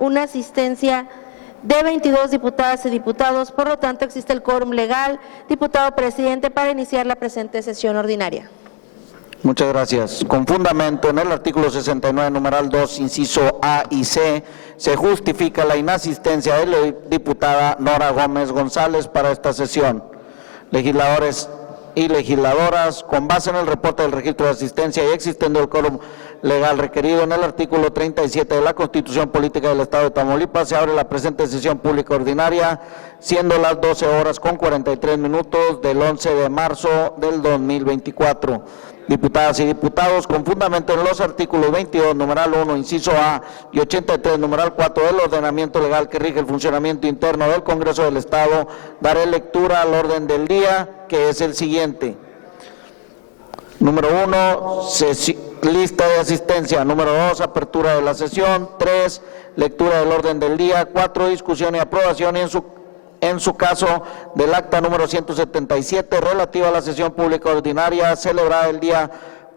una asistencia de 22 diputadas y diputados, por lo tanto existe el quórum legal. Diputado presidente, para iniciar la presente sesión ordinaria. Muchas gracias. Con fundamento en el artículo 69, numeral 2, inciso A y C, se justifica la inasistencia de la diputada Nora Gómez González para esta sesión. Legisladores y legisladoras, con base en el reporte del registro de asistencia y existiendo el quórum legal requerido en el artículo 37 de la Constitución Política del Estado de Tamaulipas, se abre la presente sesión pública ordinaria, siendo las 12:43 del 11 de marzo del 2024. Diputadas y diputados, con fundamento en los artículos 22, numeral 1, inciso A y 83, numeral 4 del ordenamiento legal que rige el funcionamiento interno del Congreso del Estado, daré lectura al orden del día, que es el siguiente. Número 1, lista de asistencia. Número 2, apertura de la sesión. 3, lectura del orden del día. 4, discusión y aprobación, y en su caso del acta número 177 relativa a la sesión pública ordinaria celebrada el día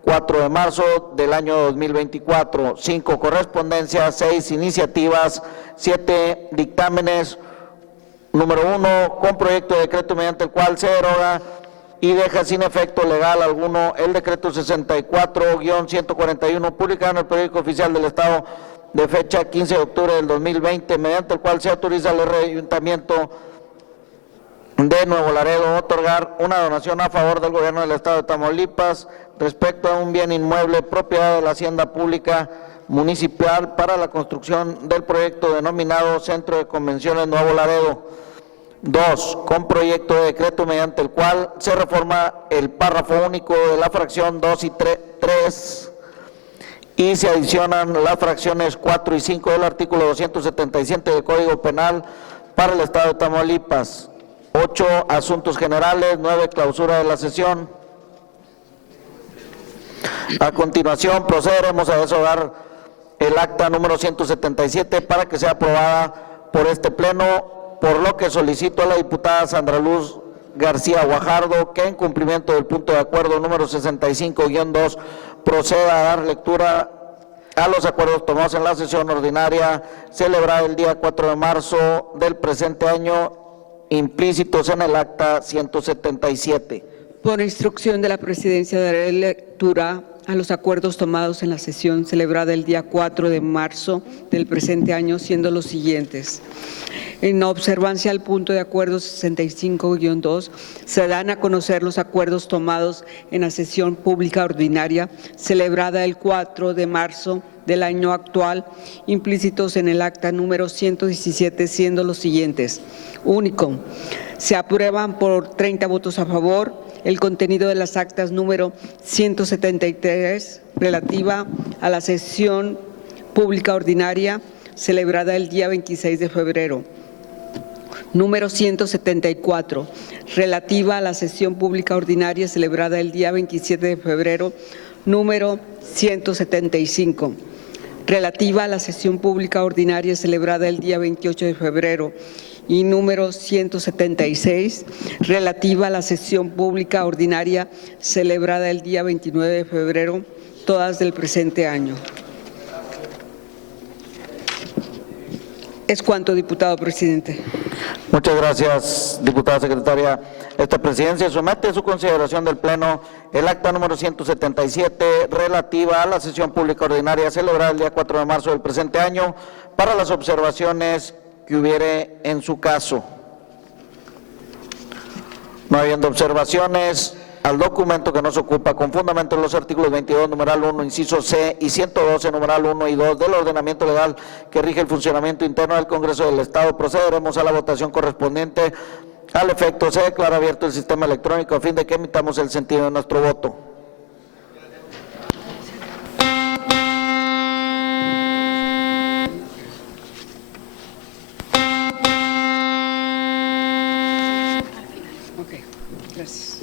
4 de marzo del año 2024. 5, correspondencia. 6, iniciativas. 7, dictámenes. Número 1, con proyecto de decreto mediante el cual se deroga y deja sin efecto legal alguno el decreto 64-141 publicado en el periódico oficial del Estado de fecha 15 de octubre del 2020, mediante el cual se autoriza al Ayuntamiento de Nuevo Laredo otorgar una donación a favor del gobierno del Estado de Tamaulipas respecto a un bien inmueble propiedad de la Hacienda Pública Municipal para la construcción del proyecto denominado Centro de Convenciones Nuevo Laredo. 2, con proyecto de decreto mediante el cual se reforma el párrafo único de la fracción 2 y 3 y se adicionan las fracciones 4 y 5 del artículo 277 del Código Penal para el Estado de Tamaulipas. 8, asuntos generales. 9, clausura de la sesión. A continuación procederemos a deshogar el acta número 177 para que sea aprobada por este pleno, por lo que solicito a la diputada Sandra Luz García Guajardo que en cumplimiento del punto de acuerdo número 65-2 proceda a dar lectura a los acuerdos tomados en la sesión ordinaria celebrada el día 4 de marzo del presente año, implícitos en el acta 177. Por instrucción de la Presidencia, daré lectura a los acuerdos tomados en la sesión celebrada el día 4 de marzo del presente año, siendo los siguientes. En observancia al punto de acuerdo 65-2, se dan a conocer los acuerdos tomados en la sesión pública ordinaria celebrada el 4 de marzo del año actual, implícitos en el acta número 117, siendo los siguientes. Único, se aprueban por 30 votos a favor el contenido de las actas número 173 relativa a la sesión pública ordinaria celebrada el día 26 de febrero. Número 174, relativa a la sesión pública ordinaria celebrada el día 27 de febrero. Número 175, relativa a la sesión pública ordinaria celebrada el día 28 de febrero. Y número 176, relativa a la sesión pública ordinaria celebrada el día 29 de febrero, todas del presente año. Es cuanto, diputado presidente. Muchas gracias, diputada secretaria. Esta presidencia somete a su consideración del Pleno el acta número 177 relativa a la sesión pública ordinaria celebrada el día 4 de marzo del presente año para las observaciones que hubiere en su caso. No habiendo observaciones al documento que nos ocupa, con fundamento en los artículos 22, numeral 1, inciso C y 112, numeral 1 y 2 del ordenamiento legal que rige el funcionamiento interno del Congreso del Estado, procederemos a la votación correspondiente. Al efecto, se declara abierto el sistema electrónico a fin de que emitamos el sentido de nuestro voto. Gracias.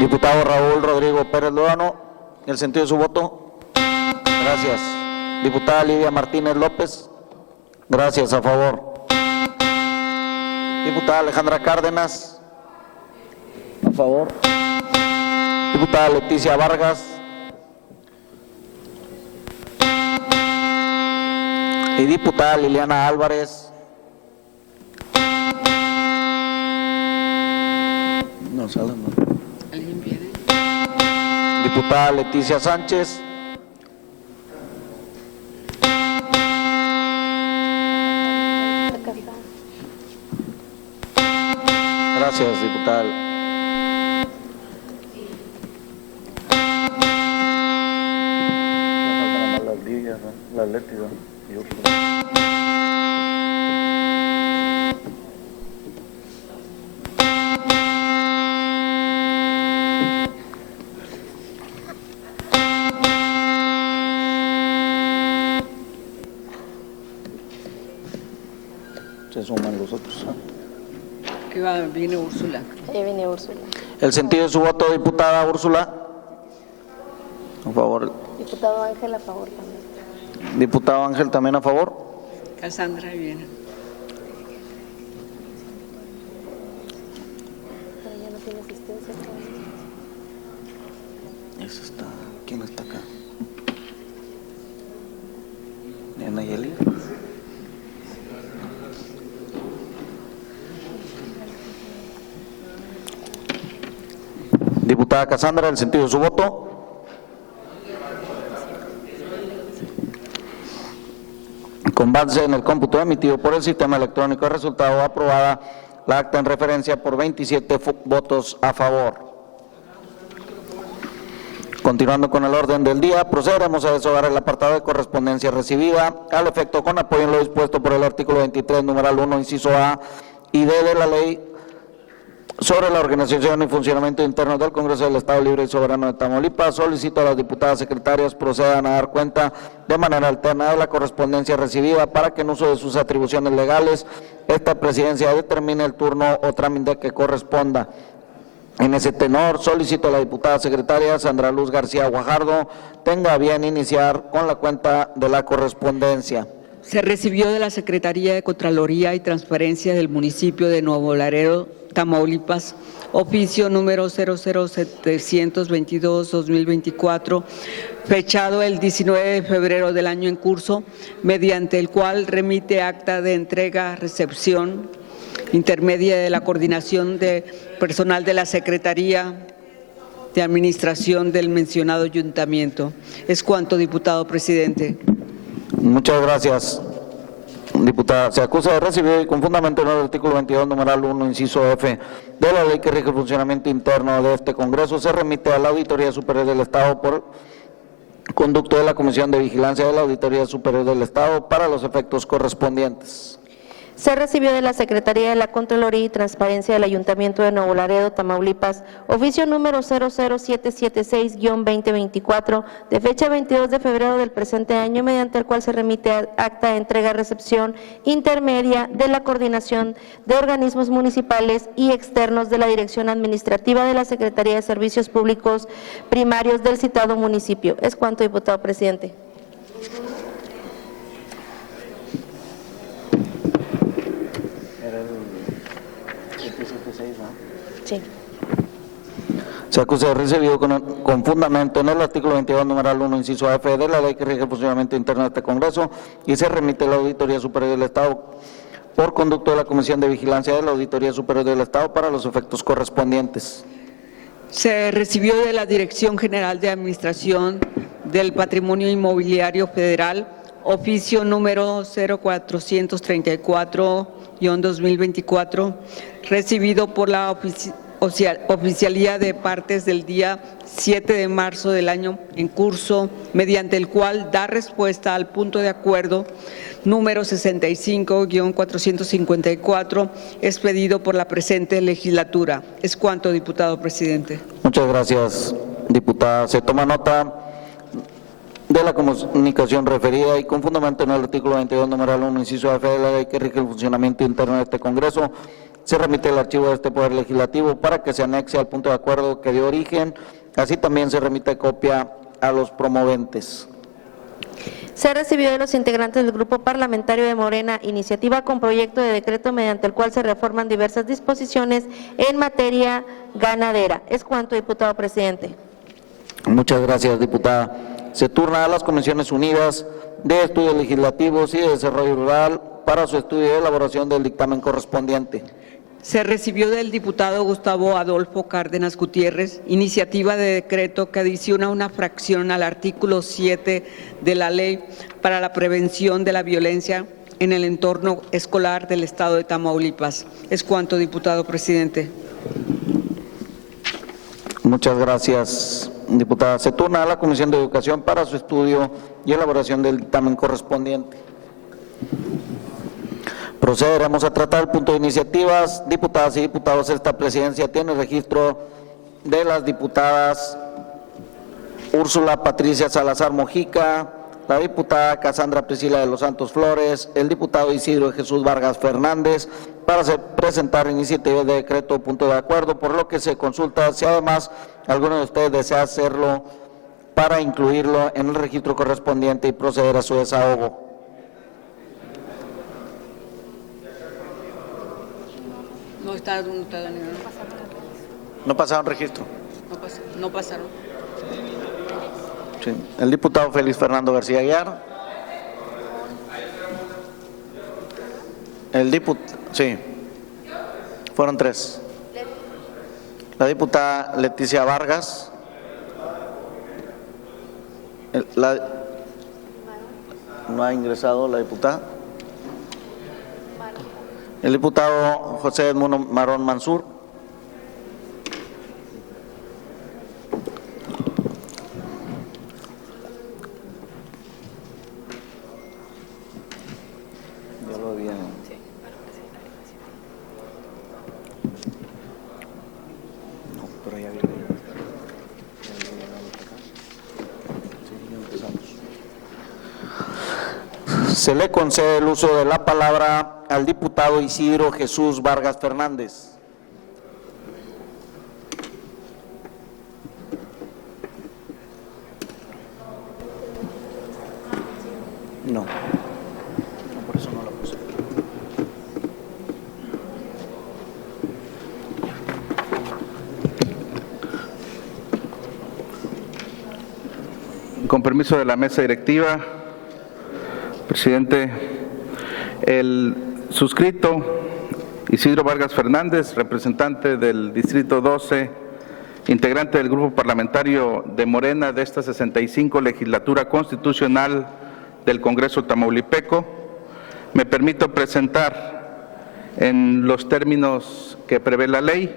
Diputado Raúl Rodrigo Pérez Lozano, ¿el sentido de su voto? Gracias. Diputada Lidia Martínez López, gracias, a favor. Diputada Alejandra Cárdenas, a favor. Diputada Leticia Vargas. Y diputada Liliana Álvarez. No sale, no. ¿Alguien viene? Diputada Leticia Sánchez. Gracias, diputada. Las Leti, se suman los otros. Viene Úrsula. Ahí viene Úrsula. ¿El sentido de su voto, diputada Úrsula? A favor. Diputado Ángel, a favor también. Diputado Ángel, también a favor. Cassandra viene. Pero ya no tiene asistencia. Eso está. ¿Quién está acá? Nayeli. Diputada Cassandra, ¿el sentido de su voto? Con base en el cómputo emitido por el sistema electrónico de resultado, aprobada la acta en referencia por 27 votos a favor. Continuando con el orden del día, procederemos a deshogar el apartado de correspondencia recibida, al efecto con apoyo en lo dispuesto por el artículo 23, numeral 1, inciso A y D de la Ley sobre la organización y funcionamiento interno del Congreso del Estado Libre y Soberano de Tamaulipas. Solicito a las diputadas secretarias procedan a dar cuenta de manera alterna de la correspondencia recibida para que en uso de sus atribuciones legales esta presidencia determine el turno o trámite que corresponda. En ese tenor, solicito a la diputada secretaria Sandra Luz García Guajardo tenga bien iniciar con la cuenta de la correspondencia. Se recibió de la Secretaría de Contraloría y Transparencia del municipio de Nuevo Laredo, Tamaulipas, oficio número 00722-2024, fechado el 19 de febrero del año en curso, mediante el cual remite acta de entrega-recepción intermedia de la coordinación de personal de la Secretaría de Administración del mencionado ayuntamiento. Es cuanto, diputado presidente. Muchas gracias, diputada. Se acusa de recibir y con fundamento en el artículo 22, numeral 1, inciso F de la ley que rige el funcionamiento interno de este Congreso, se remite a la Auditoría Superior del Estado por conducto de la Comisión de Vigilancia de la Auditoría Superior del Estado para los efectos correspondientes. Se recibió de la Secretaría de la Contraloría y Transparencia del Ayuntamiento de Nuevo Laredo, Tamaulipas, oficio número 00776-2024, de fecha 22 de febrero del presente año, mediante el cual se remite acta de entrega-recepción intermedia de la coordinación de organismos municipales y externos de la Dirección Administrativa de la Secretaría de Servicios Públicos Primarios del citado municipio. Es cuanto, diputado presidente. Sí. Se acusa de recibido con fundamento en el artículo 22, numeral 1, inciso F de la ley que rige el funcionamiento interno de este Congreso y se remite a la Auditoría Superior del Estado por conducto de la Comisión de Vigilancia de la Auditoría Superior del Estado para los efectos correspondientes. Se recibió de la Dirección General de Administración del Patrimonio Inmobiliario Federal, oficio número 0434-2024, recibido por la Oficialía de Partes del día 7 de marzo del año en curso, mediante el cual da respuesta al punto de acuerdo número 65-454, expedido por la presente legislatura. Es cuanto, diputado presidente. Muchas gracias, diputada. Se toma nota de la comunicación referida y con fundamento en el artículo 22, numeral 1, inciso F de la ley que rige el funcionamiento interno de este Congreso, se remite el archivo de este Poder Legislativo para que se anexe al punto de acuerdo que dio origen. Así también se remite copia a los promoventes. Se recibió de los integrantes del Grupo Parlamentario de Morena iniciativa con proyecto de decreto mediante el cual se reforman diversas disposiciones en materia ganadera. Es cuanto, diputado presidente. Muchas gracias, diputada. Se turna a las Comisiones Unidas de Estudios Legislativos y de Desarrollo Rural para su estudio y elaboración del dictamen correspondiente. Se recibió del diputado Gustavo Adolfo Cárdenas Gutiérrez iniciativa de decreto que adiciona una fracción al artículo 7 de la Ley para la Prevención de la Violencia en el Entorno Escolar del Estado de Tamaulipas. Es cuanto, diputado presidente. Muchas gracias, diputada. Se turna a la Comisión de Educación para su estudio y elaboración del dictamen correspondiente. Procederemos a tratar el punto de iniciativas. Diputadas y diputados, esta presidencia tiene registro de las diputadas Úrsula Patricia Salazar Mojica, la diputada Cassandra Priscila de los Santos Flores, el diputado Isidro Jesús Vargas Fernández, para presentar iniciativas de decreto o punto de acuerdo, por lo que se consulta si además alguno de ustedes desea hacerlo para incluirlo en el registro correspondiente y proceder a su desahogo. No pasaron registro. No pasaron. Sí. El diputado Félix Fernando García Aguiar. Sí. Fueron 3. La diputada Leticia Vargas. No ha ingresado la diputada. El diputado José Edmundo Marón Mansur. Ya lo había. No, pero ya había. Se le concede el uso de la palabra al diputado Isidro Jesús Vargas Fernández. No, por eso no la puse. Con permiso de la mesa directiva, presidente, el suscrito Isidro Vargas Fernández, representante del Distrito 12, integrante del Grupo Parlamentario de Morena de esta 65 Legislatura Constitucional del Congreso Tamaulipeco, me permito presentar en los términos que prevé la ley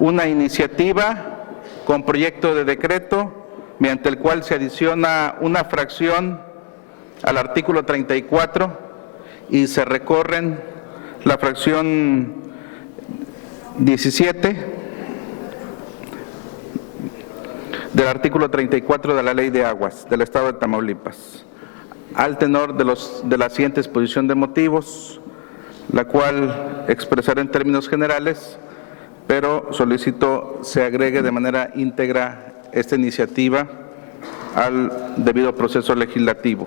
una iniciativa con proyecto de decreto mediante el cual se adiciona una fracción al artículo 34 y se recorren la fracción 17 del artículo 34 de la Ley de Aguas del Estado de Tamaulipas, al tenor de la siguiente exposición de motivos, la cual expresaré en términos generales, pero solicito se agregue de manera íntegra esta iniciativa al debido proceso legislativo.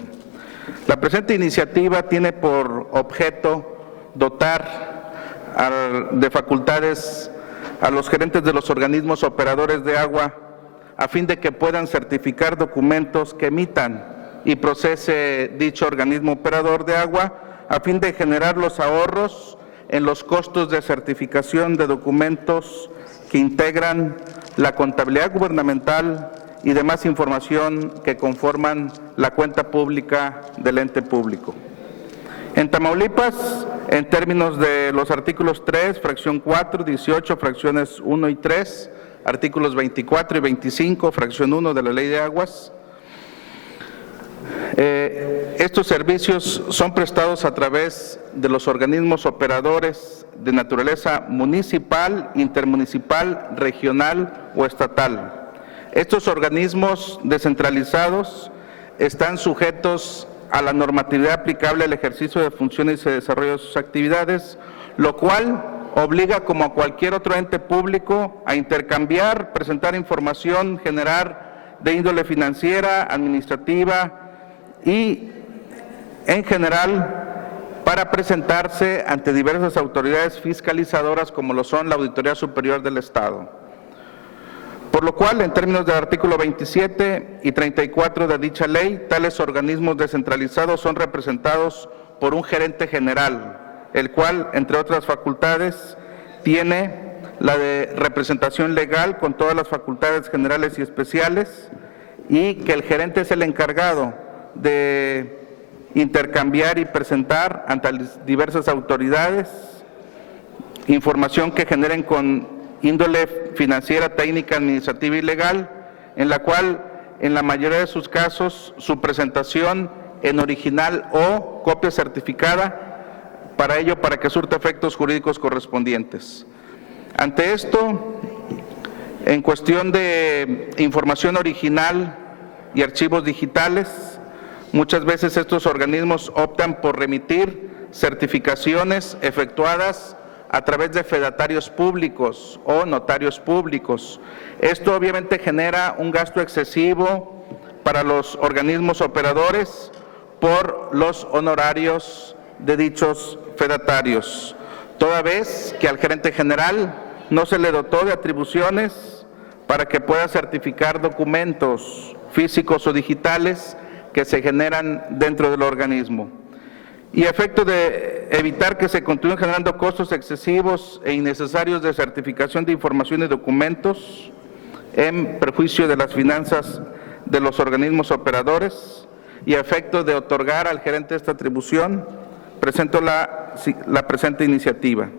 La presente iniciativa tiene por objeto dotar de facultades a los gerentes de los organismos operadores de agua a fin de que puedan certificar documentos que emitan y procese dicho organismo operador de agua a fin de generar los ahorros en los costos de certificación de documentos que integran la contabilidad gubernamental y demás información que conforman la cuenta pública del ente público. En Tamaulipas, en términos de los artículos 3, fracción 4, 18, fracciones 1 y 3, artículos 24 y 25, fracción 1 de la Ley de Aguas, estos servicios son prestados a través de los organismos operadores de naturaleza municipal, intermunicipal, regional o estatal. Estos organismos descentralizados están sujetos a la normatividad aplicable al ejercicio de funciones y desarrollo de sus actividades, lo cual obliga como a cualquier otro ente público a intercambiar, presentar información, generar de índole financiera, administrativa y en general para presentarse ante diversas autoridades fiscalizadoras como lo son la Auditoría Superior del Estado. Por lo cual, en términos del artículo 27 y 34 de dicha ley, tales organismos descentralizados son representados por un gerente general, el cual, entre otras facultades, tiene la de representación legal con todas las facultades generales y especiales, y que el gerente es el encargado de intercambiar y presentar ante las diversas autoridades información que generen con índole financiera, técnica, administrativa y legal, en la cual, en la mayoría de sus casos, su presentación en original o copia certificada, para ello, para que surta efectos jurídicos correspondientes. Ante esto, en cuestión de información original y archivos digitales, muchas veces estos organismos optan por remitir certificaciones efectuadas a través de fedatarios públicos o notarios públicos. Esto obviamente genera un gasto excesivo para los organismos operadores por los honorarios de dichos fedatarios, toda vez que al gerente general no se le dotó de atribuciones para que pueda certificar documentos físicos o digitales que se generan dentro del organismo. Y a efecto de evitar que se continúen generando costos excesivos e innecesarios de certificación de información y documentos en perjuicio de las finanzas de los organismos operadores, y a efecto de otorgar al gerente esta atribución, presento la presente iniciativa.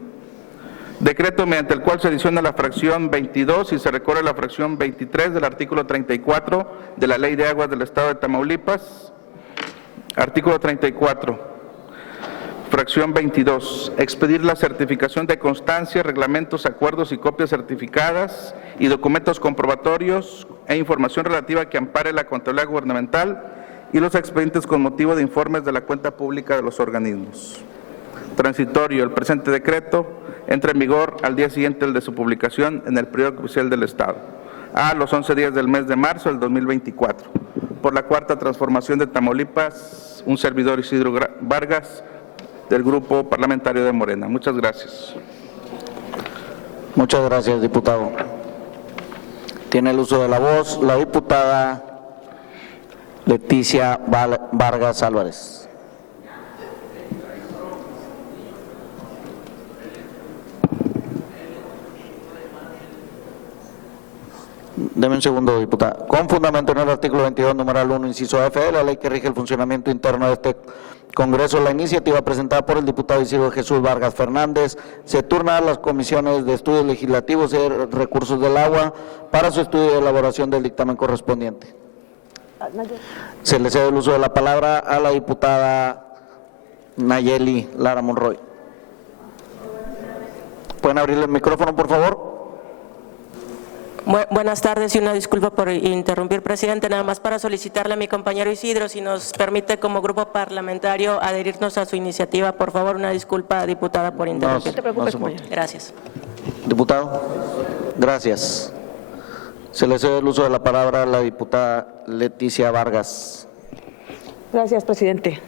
Decreto mediante el cual se adiciona la fracción 22 y se recorre la fracción 23 del artículo 34 de la Ley de Aguas del Estado de Tamaulipas. Artículo 34. Fracción 22. Expedir la certificación de constancia, reglamentos, acuerdos y copias certificadas y documentos comprobatorios e información relativa que ampare la contabilidad gubernamental y los expedientes con motivo de informes de la cuenta pública de los organismos. Transitorio. El presente decreto entra en vigor al día siguiente del de su publicación en el Periódico Oficial del Estado, a los 11 días del mes de marzo del 2024. Por la Cuarta Transformación de Tamaulipas, un servidor, Isidro Vargas, del Grupo Parlamentario de Morena. Muchas gracias. Muchas gracias, diputado. Tiene el uso de la voz la diputada Leticia Vargas Álvarez. Deme un segundo, diputada. Con fundamento en el artículo 22, numeral 1, inciso F de la ley que rige el funcionamiento interno de este Congreso, la iniciativa presentada por el diputado Isidro Jesús Vargas Fernández se turna a las comisiones de estudios legislativos y recursos del agua para su estudio y elaboración del dictamen correspondiente. Se le cede el uso de la palabra a la diputada Nayeli Lara Monroy. ¿Pueden abrirle el micrófono, por favor? Buenas tardes y una disculpa por interrumpir, presidente. Nada más para solicitarle a mi compañero Isidro si nos permite como grupo parlamentario adherirnos a su iniciativa. Por favor, una disculpa, diputada, por interrumpir. No te preocupes, compañero. Gracias. Diputado, gracias. Se le cede el uso de la palabra a la diputada Leticia Vargas. Gracias, presidente.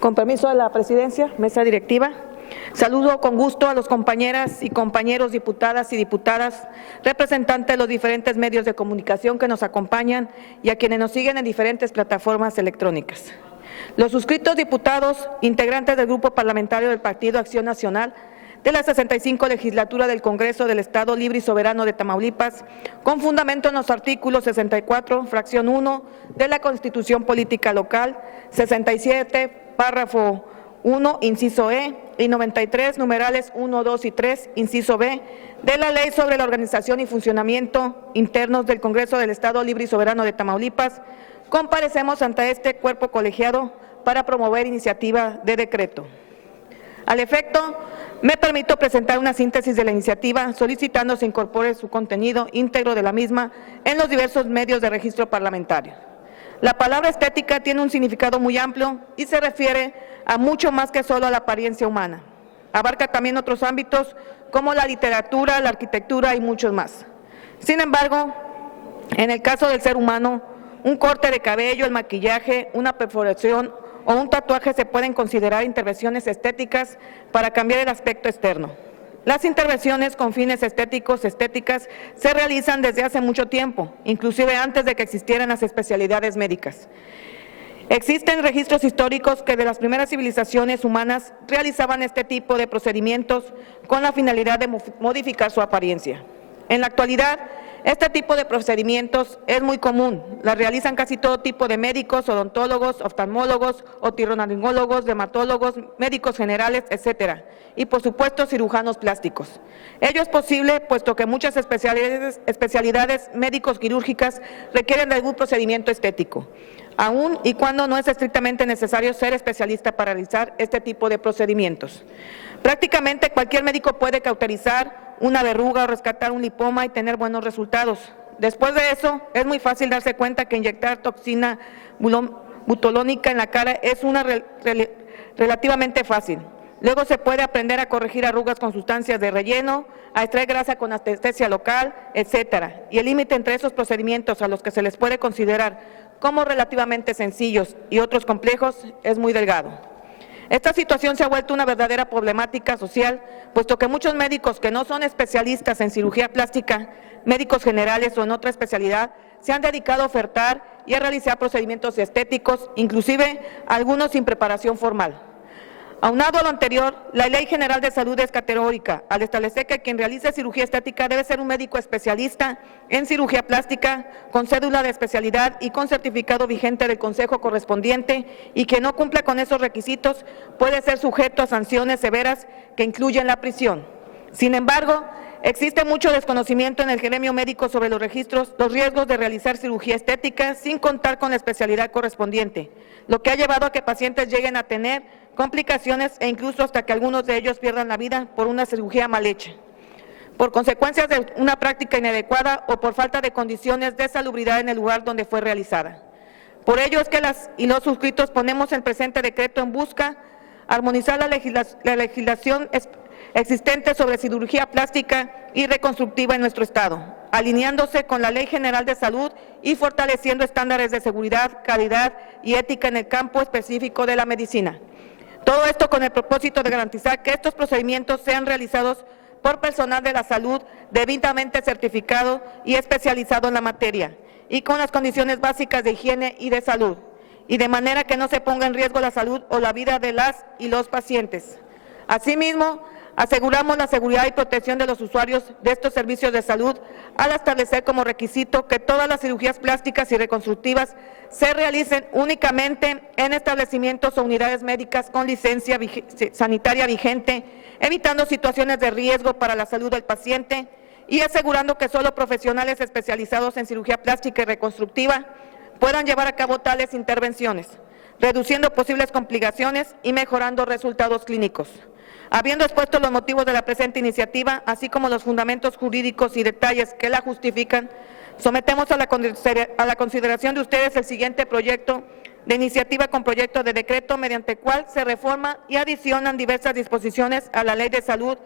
Con permiso de la presidencia, mesa directiva. Saludo con gusto a los compañeras y compañeros diputadas y diputadas, representantes de los diferentes medios de comunicación que nos acompañan y a quienes nos siguen en diferentes plataformas electrónicas. Los suscritos diputados, integrantes del Grupo Parlamentario del Partido Acción Nacional de la 65 legislatura del Congreso del Estado Libre y Soberano de Tamaulipas, con fundamento en los artículos 64, fracción 1 de la Constitución Política Local, 67, párrafo 1, inciso E, y 93, numerales 1, 2 y 3, inciso B, de la Ley sobre la Organización y Funcionamiento Internos del Congreso del Estado Libre y Soberano de Tamaulipas, comparecemos ante este cuerpo colegiado para promover iniciativa de decreto. Al efecto, me permito presentar una síntesis de la iniciativa solicitando se incorpore su contenido íntegro de la misma en los diversos medios de registro parlamentario. La palabra estética tiene un significado muy amplio y se refiere a mucho más que solo a la apariencia humana. Abarca también otros ámbitos como la literatura, la arquitectura y muchos más. Sin embargo, en el caso del ser humano, un corte de cabello, el maquillaje, una perforación o un tatuaje se pueden considerar intervenciones estéticas para cambiar el aspecto externo. Las intervenciones con fines estéticas se realizan desde hace mucho tiempo, inclusive antes de que existieran las especialidades médicas. Existen registros históricos que de las primeras civilizaciones humanas realizaban este tipo de procedimientos con la finalidad de modificar su apariencia. En la actualidad, este tipo de procedimientos es muy común. La realizan casi todo tipo de médicos, odontólogos, oftalmólogos, otorrinolaringólogos, dermatólogos, médicos generales, etcétera. Y por supuesto, cirujanos plásticos. Ello es posible puesto que muchas especialidades médicos quirúrgicas requieren de algún procedimiento estético, aun y cuando no es estrictamente necesario ser especialista para realizar este tipo de procedimientos. Prácticamente cualquier médico puede cauterizar una verruga o rescatar un lipoma y tener buenos resultados. Después de eso, es muy fácil darse cuenta que inyectar toxina butolónica en la cara es relativamente fácil. Luego se puede aprender a corregir arrugas con sustancias de relleno, a extraer grasa con anestesia local, etcétera. Y el límite entre esos procedimientos a los que se les puede considerar como relativamente sencillos y otros complejos es muy delgado. Esta situación se ha vuelto una verdadera problemática social, puesto que muchos médicos que no son especialistas en cirugía plástica, médicos generales o en otra especialidad, se han dedicado a ofertar y a realizar procedimientos estéticos, inclusive algunos sin preparación formal. Aunado a lo anterior, la Ley General de Salud es categórica al establecer que quien realice cirugía estética debe ser un médico especialista en cirugía plástica, con cédula de especialidad y con certificado vigente del consejo correspondiente, y quien no cumpla con esos requisitos puede ser sujeto a sanciones severas que incluyen la prisión. Sin embargo, existe mucho desconocimiento en el gremio médico sobre los riesgos de realizar cirugía estética sin contar con la especialidad correspondiente, lo que ha llevado a que pacientes lleguen a tener complicaciones e incluso hasta que algunos de ellos pierdan la vida por una cirugía mal hecha, por consecuencias de una práctica inadecuada o por falta de condiciones de salubridad en el lugar donde fue realizada. Por ello es que las y los suscritos ponemos el presente decreto en busca armonizar la legislación existente sobre cirugía plástica y reconstructiva en nuestro Estado, alineándose con la Ley General de Salud y fortaleciendo estándares de seguridad, calidad y ética en el campo específico de la medicina. Todo esto con el propósito de garantizar que estos procedimientos sean realizados por personal de la salud debidamente certificado y especializado en la materia y con las condiciones básicas de higiene y de salud, y de manera que no se ponga en riesgo la salud o la vida de las y los pacientes. Asimismo, aseguramos la seguridad y protección de los usuarios de estos servicios de salud al establecer como requisito que todas las cirugías plásticas y reconstructivas se realicen únicamente en establecimientos o unidades médicas con licencia sanitaria vigente, evitando situaciones de riesgo para la salud del paciente y asegurando que solo profesionales especializados en cirugía plástica y reconstructiva puedan llevar a cabo tales intervenciones, reduciendo posibles complicaciones y mejorando resultados clínicos. Habiendo expuesto los motivos de la presente iniciativa, así como los fundamentos jurídicos y detalles que la justifican, sometemos a la consideración de ustedes el siguiente proyecto de iniciativa con proyecto de decreto mediante el cual se reforma y adicionan diversas disposiciones a la Ley de Salud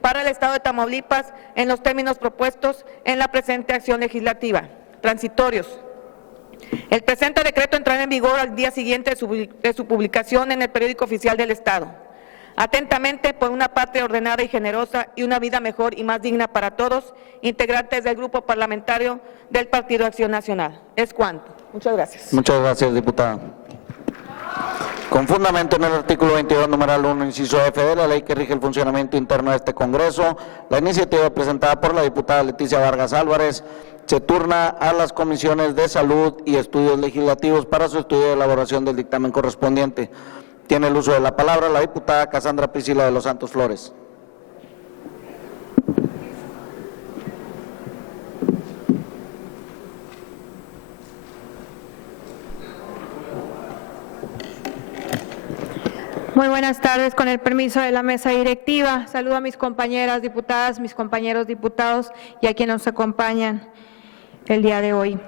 para el Estado de Tamaulipas en los términos propuestos en la presente acción legislativa. Transitorios. El presente decreto entrará en vigor al día siguiente de su publicación en el Periódico Oficial del Estado. Atentamente, por una patria ordenada y generosa y una vida mejor y más digna para todos, integrantes del Grupo Parlamentario del Partido Acción Nacional. Es cuanto. Muchas gracias. Muchas gracias, diputada. Con fundamento en el artículo 22, numeral 1, inciso F de la ley que rige el funcionamiento interno de este Congreso, la iniciativa presentada por la diputada Leticia Vargas Álvarez se turna a las comisiones de Salud y Estudios Legislativos para su estudio y elaboración del dictamen correspondiente. Tiene el uso de la palabra la diputada Cassandra Priscila de los Santos Flores. Muy buenas tardes, con el permiso de la mesa directiva. Saludo a mis compañeras diputadas, mis compañeros diputados y a quienes nos acompañan el día de hoy.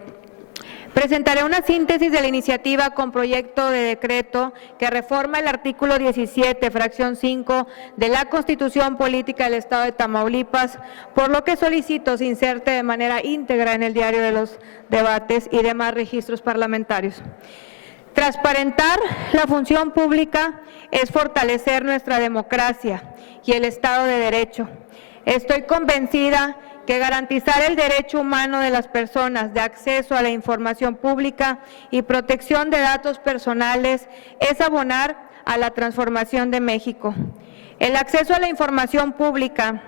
Presentaré una síntesis de la iniciativa con proyecto de decreto que reforma el artículo 17, fracción 5 de la Constitución Política del Estado de Tamaulipas, por lo que solicito se inserte de manera íntegra en el diario de los debates y demás registros parlamentarios. Transparentar la función pública es fortalecer nuestra democracia y el Estado de Derecho. Estoy convencida que garantizar el derecho humano de las personas de acceso a la información pública y protección de datos personales es abonar a la transformación de México. El acceso a la información pública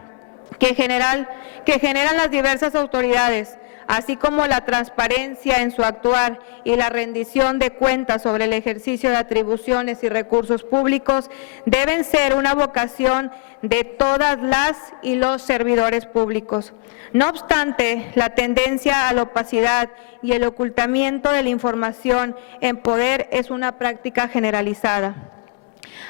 que generan las diversas autoridades, así como la transparencia en su actuar y la rendición de cuentas sobre el ejercicio de atribuciones y recursos públicos, deben ser una vocación de todas las y los servidores públicos. No obstante, la tendencia a la opacidad y el ocultamiento de la información en poder es una práctica generalizada.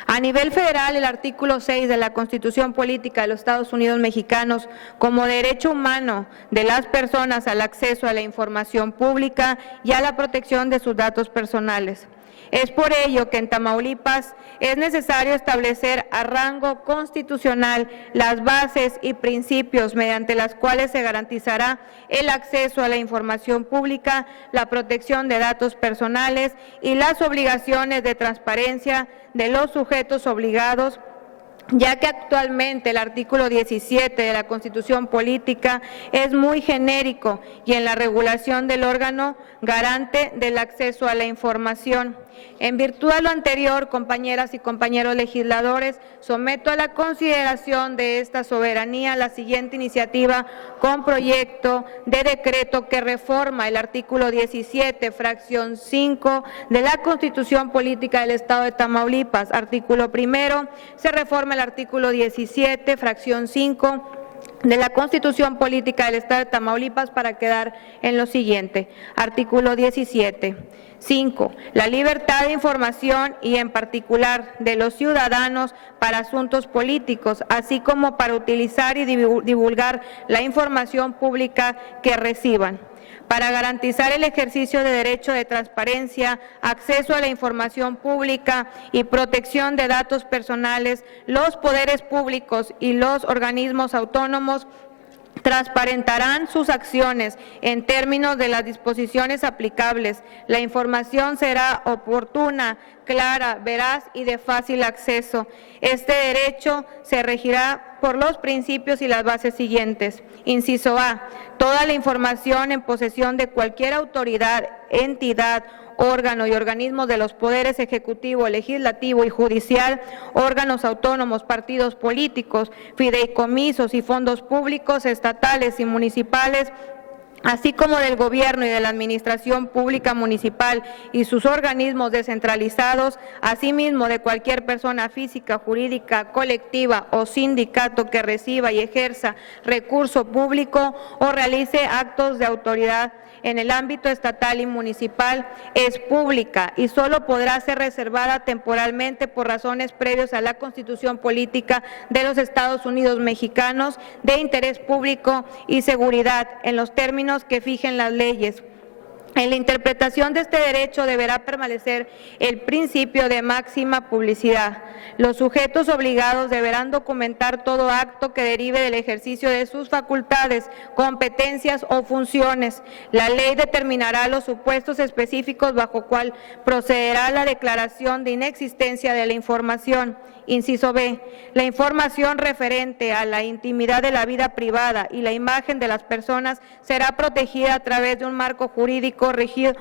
A nivel federal, el artículo 6 de la Constitución Política de los Estados Unidos Mexicanos, como derecho humano de las personas al acceso a la información pública y a la protección de sus datos personales. Es por ello que en Tamaulipas es necesario establecer a rango constitucional las bases y principios mediante las cuales se garantizará el acceso a la información pública, la protección de datos personales y las obligaciones de transparencia de los sujetos obligados, ya que actualmente el artículo 17 de la Constitución Política es muy genérico y en la regulación del órgano garante del acceso a la información. En virtud de lo anterior, compañeras y compañeros legisladores, someto a la consideración de esta soberanía la siguiente iniciativa con proyecto de decreto que reforma el artículo 17, fracción 5 de la Constitución Política del Estado de Tamaulipas. Artículo primero, se reforma el artículo 17, fracción 5 de la Constitución Política del Estado de Tamaulipas para quedar en lo siguiente. Artículo 17. 5. La libertad de información y en particular de los ciudadanos para asuntos políticos, así como para utilizar y divulgar la información pública que reciban. Para garantizar el ejercicio de derecho de transparencia, acceso a la información pública y protección de datos personales, los poderes públicos y los organismos autónomos transparentarán sus acciones en términos de las disposiciones aplicables. La información será oportuna, clara, veraz y de fácil acceso. Este derecho se regirá por los principios y las bases siguientes. Inciso A. Toda la información en posesión de cualquier autoridad, entidad, órgano y organismos de los poderes ejecutivo, legislativo y judicial, órganos autónomos, partidos políticos, fideicomisos y fondos públicos, estatales y municipales, así como del gobierno y de la administración pública municipal y sus organismos descentralizados, asimismo de cualquier persona física, jurídica, colectiva o sindicato que reciba y ejerza recurso público o realice actos de autoridad en el ámbito estatal y municipal, es pública y solo podrá ser reservada temporalmente por razones previas a la Constitución Política de los Estados Unidos Mexicanos de interés público y seguridad en los términos que fijen las leyes. En la interpretación de este derecho deberá permanecer el principio de máxima publicidad. Los sujetos obligados deberán documentar todo acto que derive del ejercicio de sus facultades, competencias o funciones. La ley determinará los supuestos específicos bajo cual procederá la declaración de inexistencia de la información. Inciso B. La información referente a la intimidad de la vida privada y la imagen de las personas será protegida a través de un marco jurídico rígido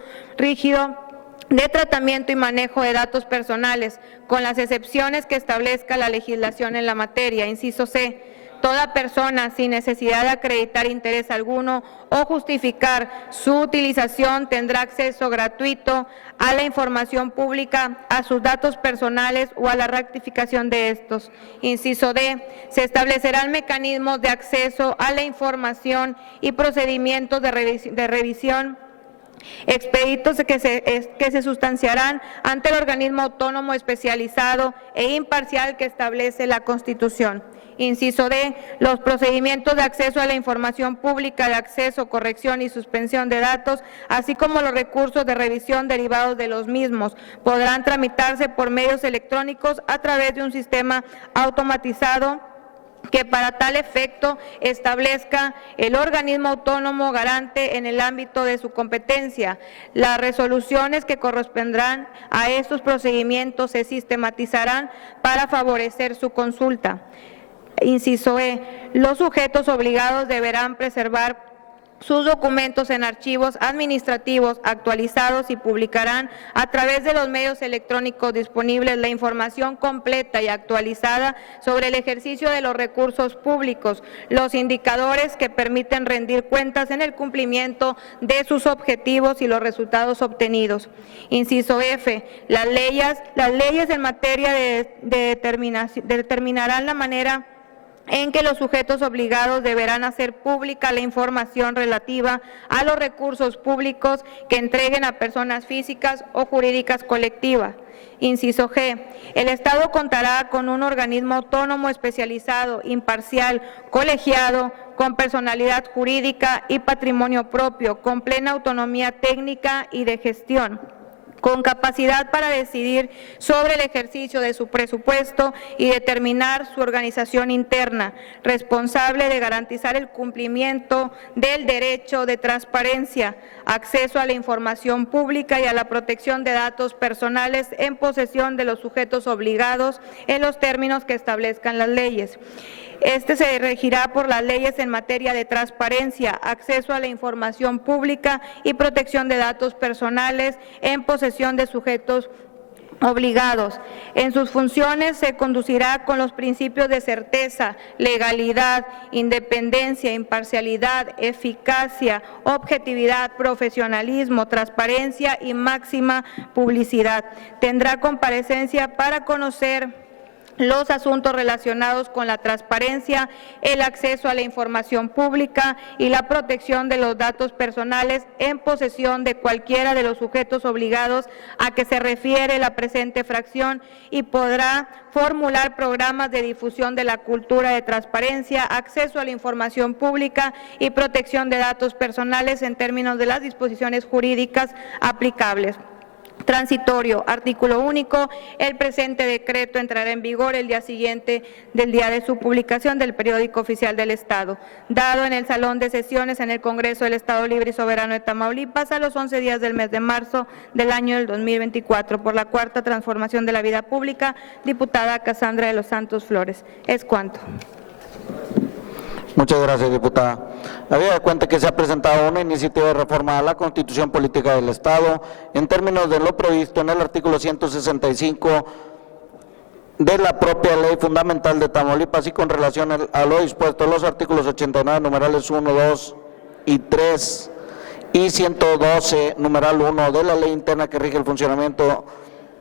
de tratamiento y manejo de datos personales, con las excepciones que establezca la legislación en la materia. Inciso C. Toda persona sin necesidad de acreditar interés alguno o justificar su utilización tendrá acceso gratuito a la información pública, a sus datos personales o a la rectificación de estos. Inciso D. Se establecerán mecanismos de acceso a la información y procedimientos de revisión expeditos que se sustanciarán ante el organismo autónomo especializado e imparcial que establece la Constitución. Inciso D, los procedimientos de acceso a la información pública de acceso, corrección y suspensión de datos, así como los recursos de revisión derivados de los mismos, podrán tramitarse por medios electrónicos a través de un sistema automatizado que para tal efecto establezca el organismo autónomo garante en el ámbito de su competencia. Las resoluciones que corresponderán a estos procedimientos se sistematizarán para favorecer su consulta. Inciso E, los sujetos obligados deberán preservar sus documentos en archivos administrativos actualizados y publicarán a través de los medios electrónicos disponibles la información completa y actualizada sobre el ejercicio de los recursos públicos, los indicadores que permiten rendir cuentas en el cumplimiento de sus objetivos y los resultados obtenidos. Inciso F, las leyes en materia determinarán la manera en que los sujetos obligados deberán hacer pública la información relativa a los recursos públicos que entreguen a personas físicas o jurídicas colectivas. Inciso G, el Estado contará con un organismo autónomo especializado, imparcial, colegiado, con personalidad jurídica y patrimonio propio, con plena autonomía técnica y de gestión, con capacidad para decidir sobre el ejercicio de su presupuesto y determinar su organización interna, responsable de garantizar el cumplimiento del derecho de transparencia, acceso a la información pública y a la protección de datos personales en posesión de los sujetos obligados en los términos que establezcan las leyes. Este se regirá por las leyes en materia de transparencia, acceso a la información pública y protección de datos personales en posesión de sujetos obligados. En sus funciones se conducirá con los principios de certeza, legalidad, independencia, imparcialidad, eficacia, objetividad, profesionalismo, transparencia y máxima publicidad. Tendrá comparecencia para conocer los asuntos relacionados con la transparencia, el acceso a la información pública y la protección de los datos personales en posesión de cualquiera de los sujetos obligados a que se refiere la presente fracción y podrá formular programas de difusión de la cultura de transparencia, acceso a la información pública y protección de datos personales en términos de las disposiciones jurídicas aplicables. Transitorio, artículo único, el presente decreto entrará en vigor el día siguiente del día de su publicación del Periódico Oficial del Estado, dado en el Salón de Sesiones en el Congreso del Estado Libre y Soberano de Tamaulipas a los 11 días del mes de marzo del año del 2024, por la Cuarta Transformación de la Vida Pública, diputada Cassandra de los Santos Flores. Es cuanto. Muchas gracias, diputada. Habida cuenta que se ha presentado una iniciativa de reforma a la Constitución Política del Estado en términos de lo previsto en el artículo 165 de la propia Ley Fundamental de Tamaulipas y con relación a lo dispuesto en los artículos 89, numerales 1, 2 y 3 y 112, numeral 1 de la Ley Interna que rige el funcionamiento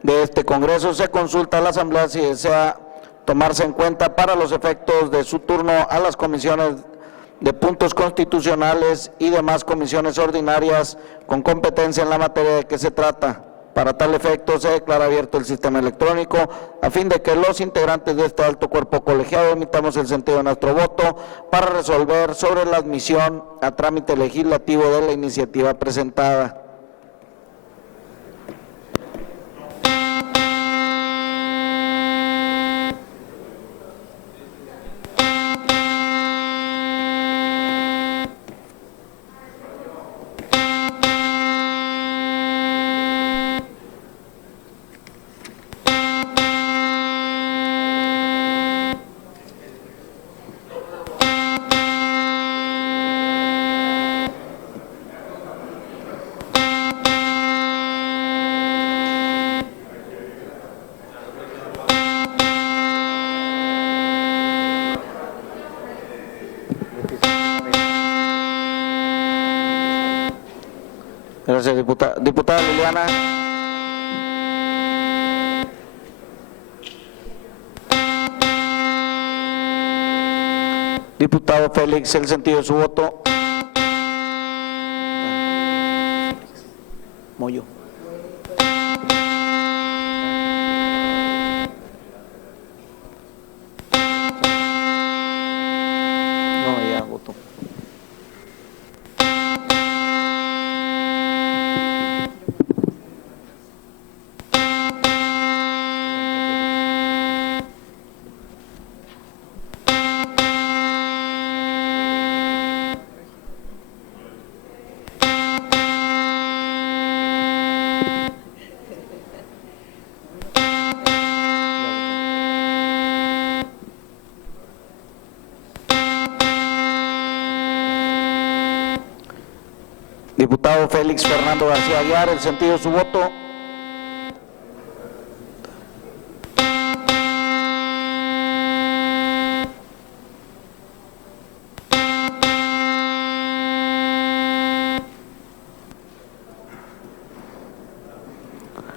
de este Congreso, se consulta a la Asamblea si desea tomarse en cuenta para los efectos de su turno a las comisiones de puntos constitucionales y demás comisiones ordinarias con competencia en la materia de que se trata. Para tal efecto se declara abierto el sistema electrónico a fin de que los integrantes de este alto cuerpo colegiado emitamos el sentido de nuestro voto para resolver sobre la admisión a trámite legislativo de la iniciativa presentada. Gracias, diputada. Diputada Liliana. Diputado Félix, el sentido de su voto. Moyo. Diputado Félix Fernando García Aguiar, el sentido de su voto.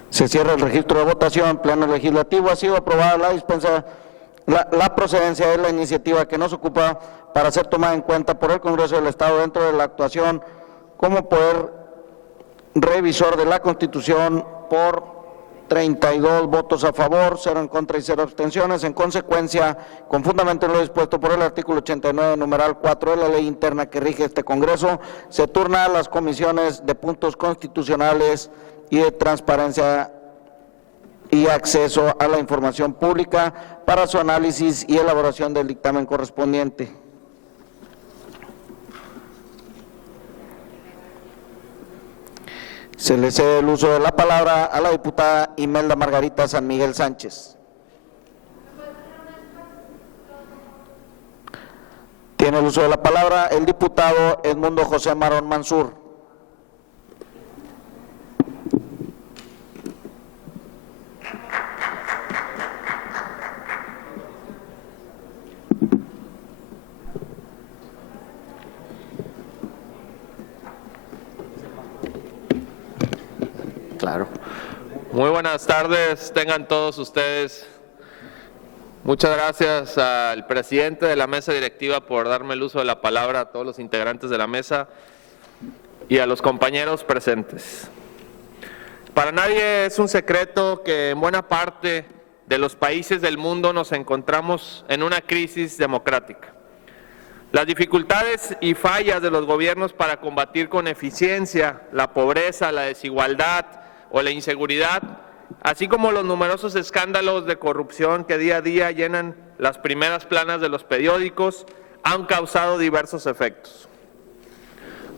Se cierra el registro de votación. Pleno legislativo. Ha sido aprobada la procedencia de la iniciativa que nos ocupa para ser tomada en cuenta por el Congreso del Estado dentro de la actuación como poder revisor de la Constitución por 32 votos a favor, 0 en contra y 0 abstenciones. En consecuencia, con fundamento en lo dispuesto por el artículo 89, numeral 4 de la ley interna que rige este Congreso, se turna a las comisiones de puntos constitucionales y de transparencia y acceso a la información pública para su análisis y elaboración del dictamen correspondiente. Se le cede el uso de la palabra a la diputada Imelda Margarita San Miguel Sánchez. Tiene el uso de la palabra el diputado Edmundo José Marón Mansur. Claro. Muy buenas tardes, tengan todos ustedes. Muchas gracias al presidente de la mesa directiva por darme el uso de la palabra, a todos los integrantes de la mesa y a los compañeros presentes. Para nadie es un secreto que en buena parte de los países del mundo nos encontramos en una crisis democrática. Las dificultades y fallas de los gobiernos para combatir con eficiencia la pobreza, la desigualdad o la inseguridad, así como los numerosos escándalos de corrupción que día a día llenan las primeras planas de los periódicos, han causado diversos efectos.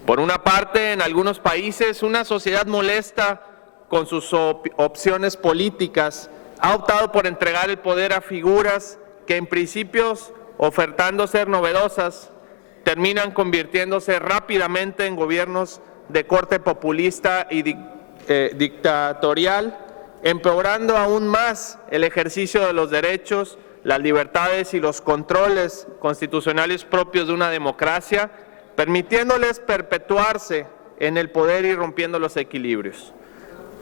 Por una parte, en algunos países, una sociedad molesta con sus opciones políticas ha optado por entregar el poder a figuras que en principios, ofertando ser novedosas, terminan convirtiéndose rápidamente en gobiernos de corte populista y dictatorial, empeorando aún más el ejercicio de los derechos, las libertades y los controles constitucionales propios de una democracia, permitiéndoles perpetuarse en el poder y rompiendo los equilibrios.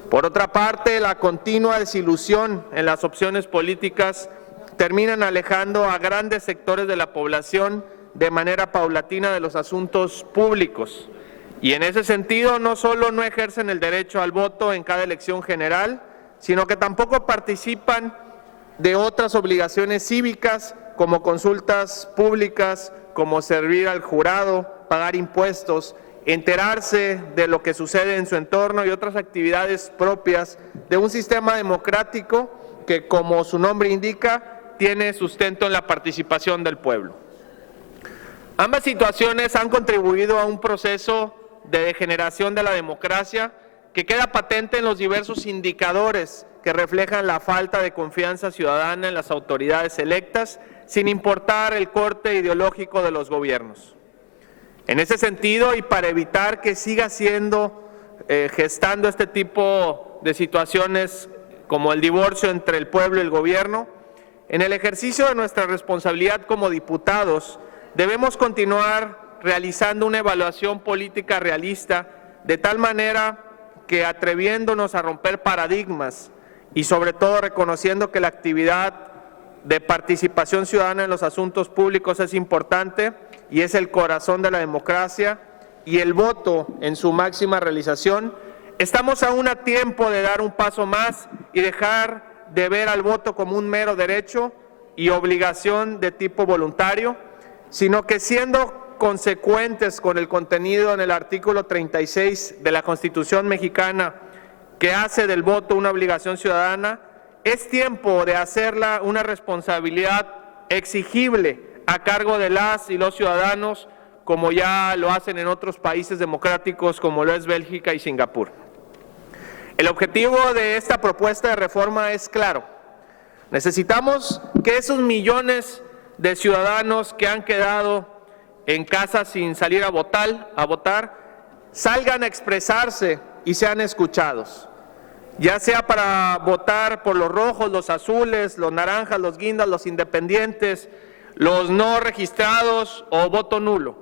Por otra parte, la continua desilusión en las opciones políticas terminan alejando a grandes sectores de la población de manera paulatina de los asuntos públicos. Y en ese sentido, no solo no ejercen el derecho al voto en cada elección general, sino que tampoco participan de otras obligaciones cívicas como consultas públicas, como servir al jurado, pagar impuestos, enterarse de lo que sucede en su entorno y otras actividades propias de un sistema democrático que, como su nombre indica, tiene sustento en la participación del pueblo. Ambas situaciones han contribuido a un proceso de degeneración de la democracia que queda patente en los diversos indicadores que reflejan la falta de confianza ciudadana en las autoridades electas, sin importar el corte ideológico de los gobiernos. En ese sentido, y para evitar que siga gestando este tipo de situaciones como el divorcio entre el pueblo y el gobierno, en el ejercicio de nuestra responsabilidad como diputados, debemos continuar realizando una evaluación política realista, de tal manera que, atreviéndonos a romper paradigmas y sobre todo reconociendo que la actividad de participación ciudadana en los asuntos públicos es importante y es el corazón de la democracia y el voto en su máxima realización, estamos aún a tiempo de dar un paso más y dejar de ver al voto como un mero derecho y obligación de tipo voluntario, sino que, siendo consecuentes con el contenido en el artículo 36 de la Constitución mexicana, que hace del voto una obligación ciudadana, es tiempo de hacerla una responsabilidad exigible a cargo de las y los ciudadanos, como ya lo hacen en otros países democráticos como lo es Bélgica y Singapur. El objetivo de esta propuesta de reforma es claro. Necesitamos que esos millones de ciudadanos que han quedado en casa sin salir a votar, salgan a expresarse y sean escuchados, ya sea para votar por los rojos, los azules, los naranjas, los guindas, los independientes, los no registrados o voto nulo.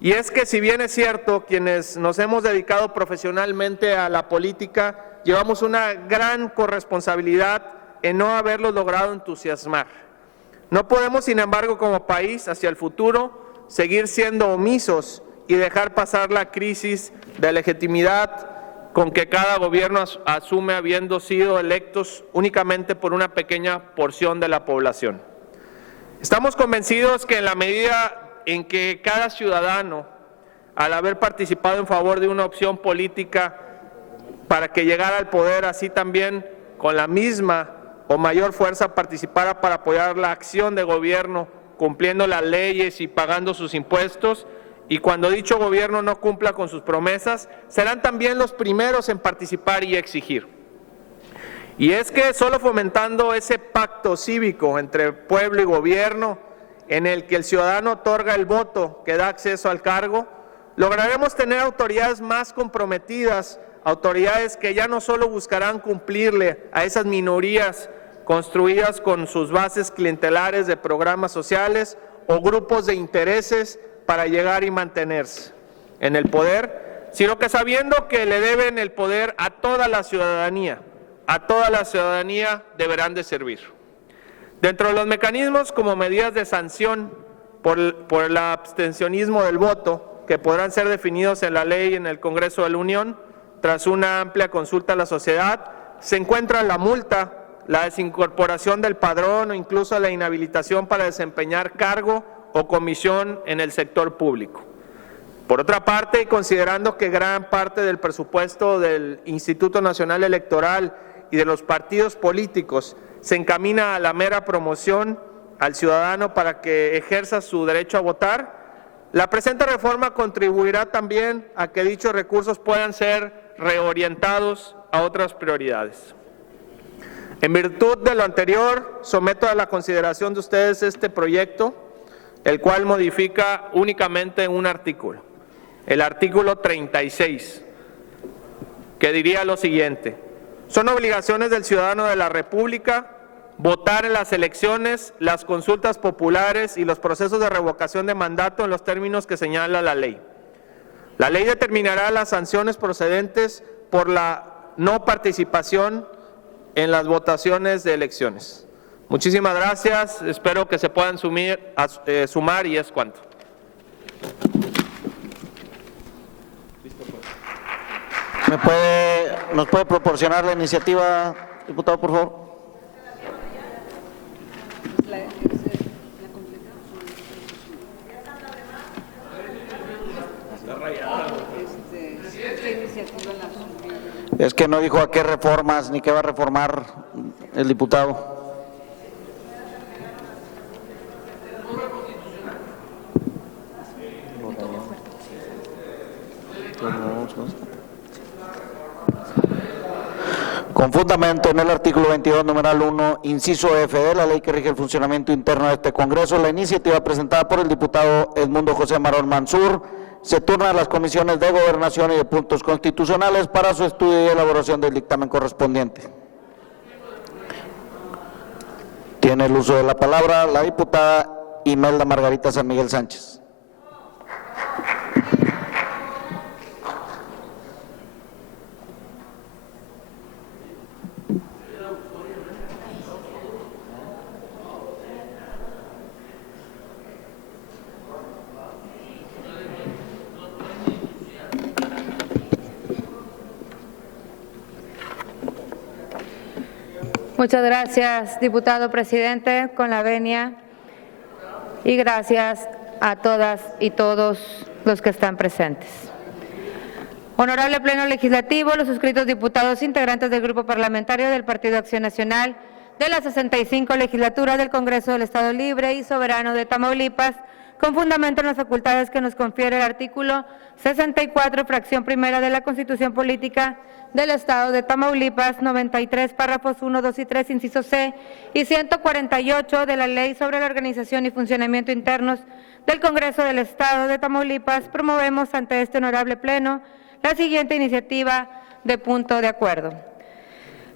Y es que si bien es cierto, quienes nos hemos dedicado profesionalmente a la política, llevamos una gran corresponsabilidad en no haberlos logrado entusiasmar. No podemos, sin embargo, como país, hacia el futuro, seguir siendo omisos y dejar pasar la crisis de legitimidad con que cada gobierno asume habiendo sido electos únicamente por una pequeña porción de la población. Estamos convencidos que en la medida en que cada ciudadano, al haber participado en favor de una opción política para que llegara al poder, así también con la misma o mayor fuerza participara para apoyar la acción de gobierno, cumpliendo las leyes y pagando sus impuestos, y cuando dicho gobierno no cumpla con sus promesas, serán también los primeros en participar y exigir. Y es que solo fomentando ese pacto cívico entre pueblo y gobierno, en el que el ciudadano otorga el voto que da acceso al cargo, lograremos tener autoridades más comprometidas, autoridades que ya no solo buscarán cumplirle a esas minorías construidas con sus bases clientelares de programas sociales o grupos de intereses para llegar y mantenerse en el poder, sino que sabiendo que le deben el poder a toda la ciudadanía deberán de servir. Dentro de los mecanismos como medidas de sanción por el abstencionismo del voto, que podrán ser definidos en la ley en el Congreso de la Unión, tras una amplia consulta a la sociedad, se encuentra la multa, la desincorporación del padrón o incluso la inhabilitación para desempeñar cargo o comisión en el sector público. Por otra parte, y considerando que gran parte del presupuesto del Instituto Nacional Electoral y de los partidos políticos se encamina a la mera promoción al ciudadano para que ejerza su derecho a votar, la presente reforma contribuirá también a que dichos recursos puedan ser reorientados a otras prioridades. En virtud de lo anterior, someto a la consideración de ustedes este proyecto, el cual modifica únicamente un artículo, el artículo 36, que diría lo siguiente: son obligaciones del ciudadano de la República votar en las elecciones, las consultas populares y los procesos de revocación de mandato en los términos que señala la ley. La ley determinará las sanciones procedentes por la no participación en las votaciones de elecciones. Muchísimas gracias, espero que se puedan sumar y es cuanto. ¿Nos puede proporcionar la iniciativa, diputado, por favor? Es que no dijo a qué reformas ni qué va a reformar el diputado. Con fundamento en el artículo 22, numeral 1, inciso F de la ley que rige el funcionamiento interno de este Congreso, la iniciativa presentada por el diputado Edmundo José Marón Mansur se turna a las comisiones de Gobernación y de Puntos Constitucionales para su estudio y elaboración del dictamen correspondiente. Tiene el uso de la palabra la diputada Imelda Margarita San Miguel Sánchez. Muchas gracias, diputado presidente, con la venia, y gracias a todas y todos los que están presentes. Honorable Pleno Legislativo, los suscritos diputados integrantes del Grupo Parlamentario del Partido Acción Nacional de la 65 legislatura del Congreso del Estado Libre y Soberano de Tamaulipas, con fundamento en las facultades que nos confiere el artículo 64, fracción primera de la Constitución Política del Estado de Tamaulipas, 93, párrafos 1, 2 y 3, inciso C, y 148 de la Ley sobre la Organización y Funcionamiento Internos del Congreso del Estado de Tamaulipas, promovemos ante este honorable Pleno la siguiente iniciativa de punto de acuerdo.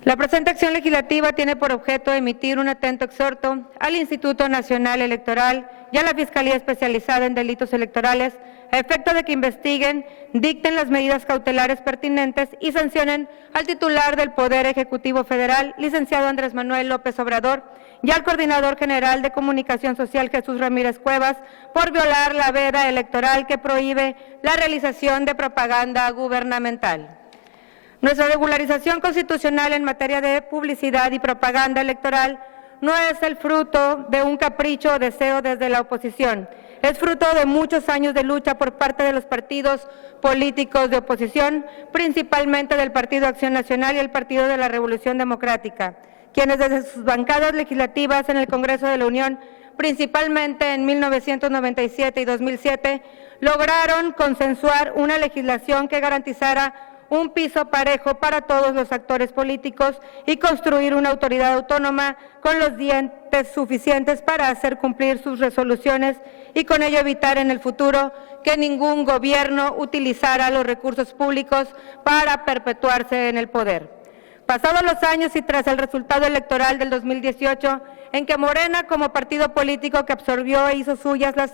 La presente acción legislativa tiene por objeto emitir un atento exhorto al Instituto Nacional Electoral y a la Fiscalía Especializada en Delitos Electorales a efecto de que investiguen, dicten las medidas cautelares pertinentes y sancionen al titular del Poder Ejecutivo Federal, licenciado Andrés Manuel López Obrador, y al Coordinador General de Comunicación Social, Jesús Ramírez Cuevas, por violar la veda electoral que prohíbe la realización de propaganda gubernamental. Nuestra regularización constitucional en materia de publicidad y propaganda electoral no es el fruto de un capricho o deseo desde la oposición. Es fruto de muchos años de lucha por parte de los partidos políticos de oposición, principalmente del Partido Acción Nacional y el Partido de la Revolución Democrática, quienes desde sus bancadas legislativas en el Congreso de la Unión, principalmente en 1997 y 2007, lograron consensuar una legislación que garantizara un piso parejo para todos los actores políticos y construir una autoridad autónoma con los dientes suficientes para hacer cumplir sus resoluciones y con ello evitar en el futuro que ningún gobierno utilizara los recursos públicos para perpetuarse en el poder. Pasados los años y tras el resultado electoral del 2018, en que Morena, como partido político que absorbió e hizo suyas las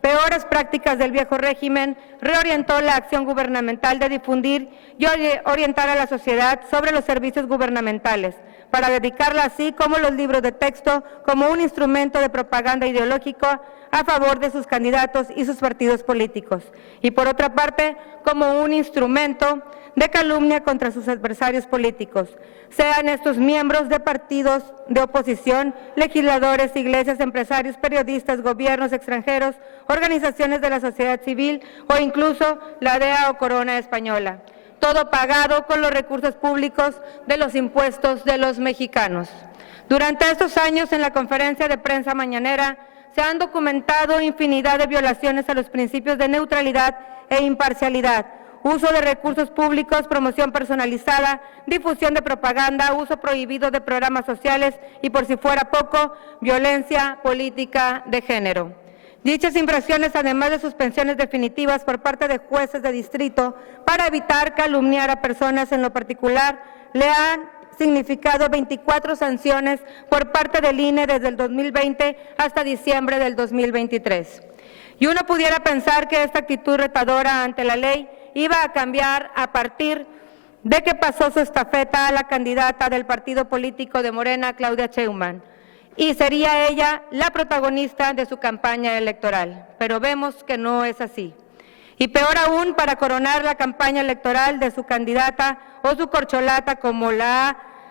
peores prácticas del viejo régimen, reorientó la acción gubernamental de difundir y orientar a la sociedad sobre los servicios gubernamentales, para dedicarla así como los libros de texto como un instrumento de propaganda ideológico a favor de sus candidatos y sus partidos políticos, y por otra parte, como un instrumento de calumnia contra sus adversarios políticos, sean estos miembros de partidos de oposición, legisladores, iglesias, empresarios, periodistas, gobiernos extranjeros, organizaciones de la sociedad civil o incluso la DEA o Corona Española. Todo pagado con los recursos públicos de los impuestos de los mexicanos. Durante estos años, en la conferencia de prensa mañanera, se han documentado infinidad de violaciones a los principios de neutralidad e imparcialidad, uso de recursos públicos, promoción personalizada, difusión de propaganda, uso prohibido de programas sociales y, por si fuera poco, violencia política de género. Dichas infracciones, además de suspensiones definitivas por parte de jueces de distrito para evitar calumniar a personas en lo particular, le han significado 24 sanciones por parte del INE desde el 2020 hasta diciembre del 2023. Y uno pudiera pensar que esta actitud retadora ante la ley iba a cambiar a partir de que pasó su estafeta a la candidata del partido político de Morena, Claudia Sheinbaum, y sería ella la protagonista de su campaña electoral. Pero vemos que no es así. Y peor aún, para coronar la campaña electoral de su candidata o su corcholata, como la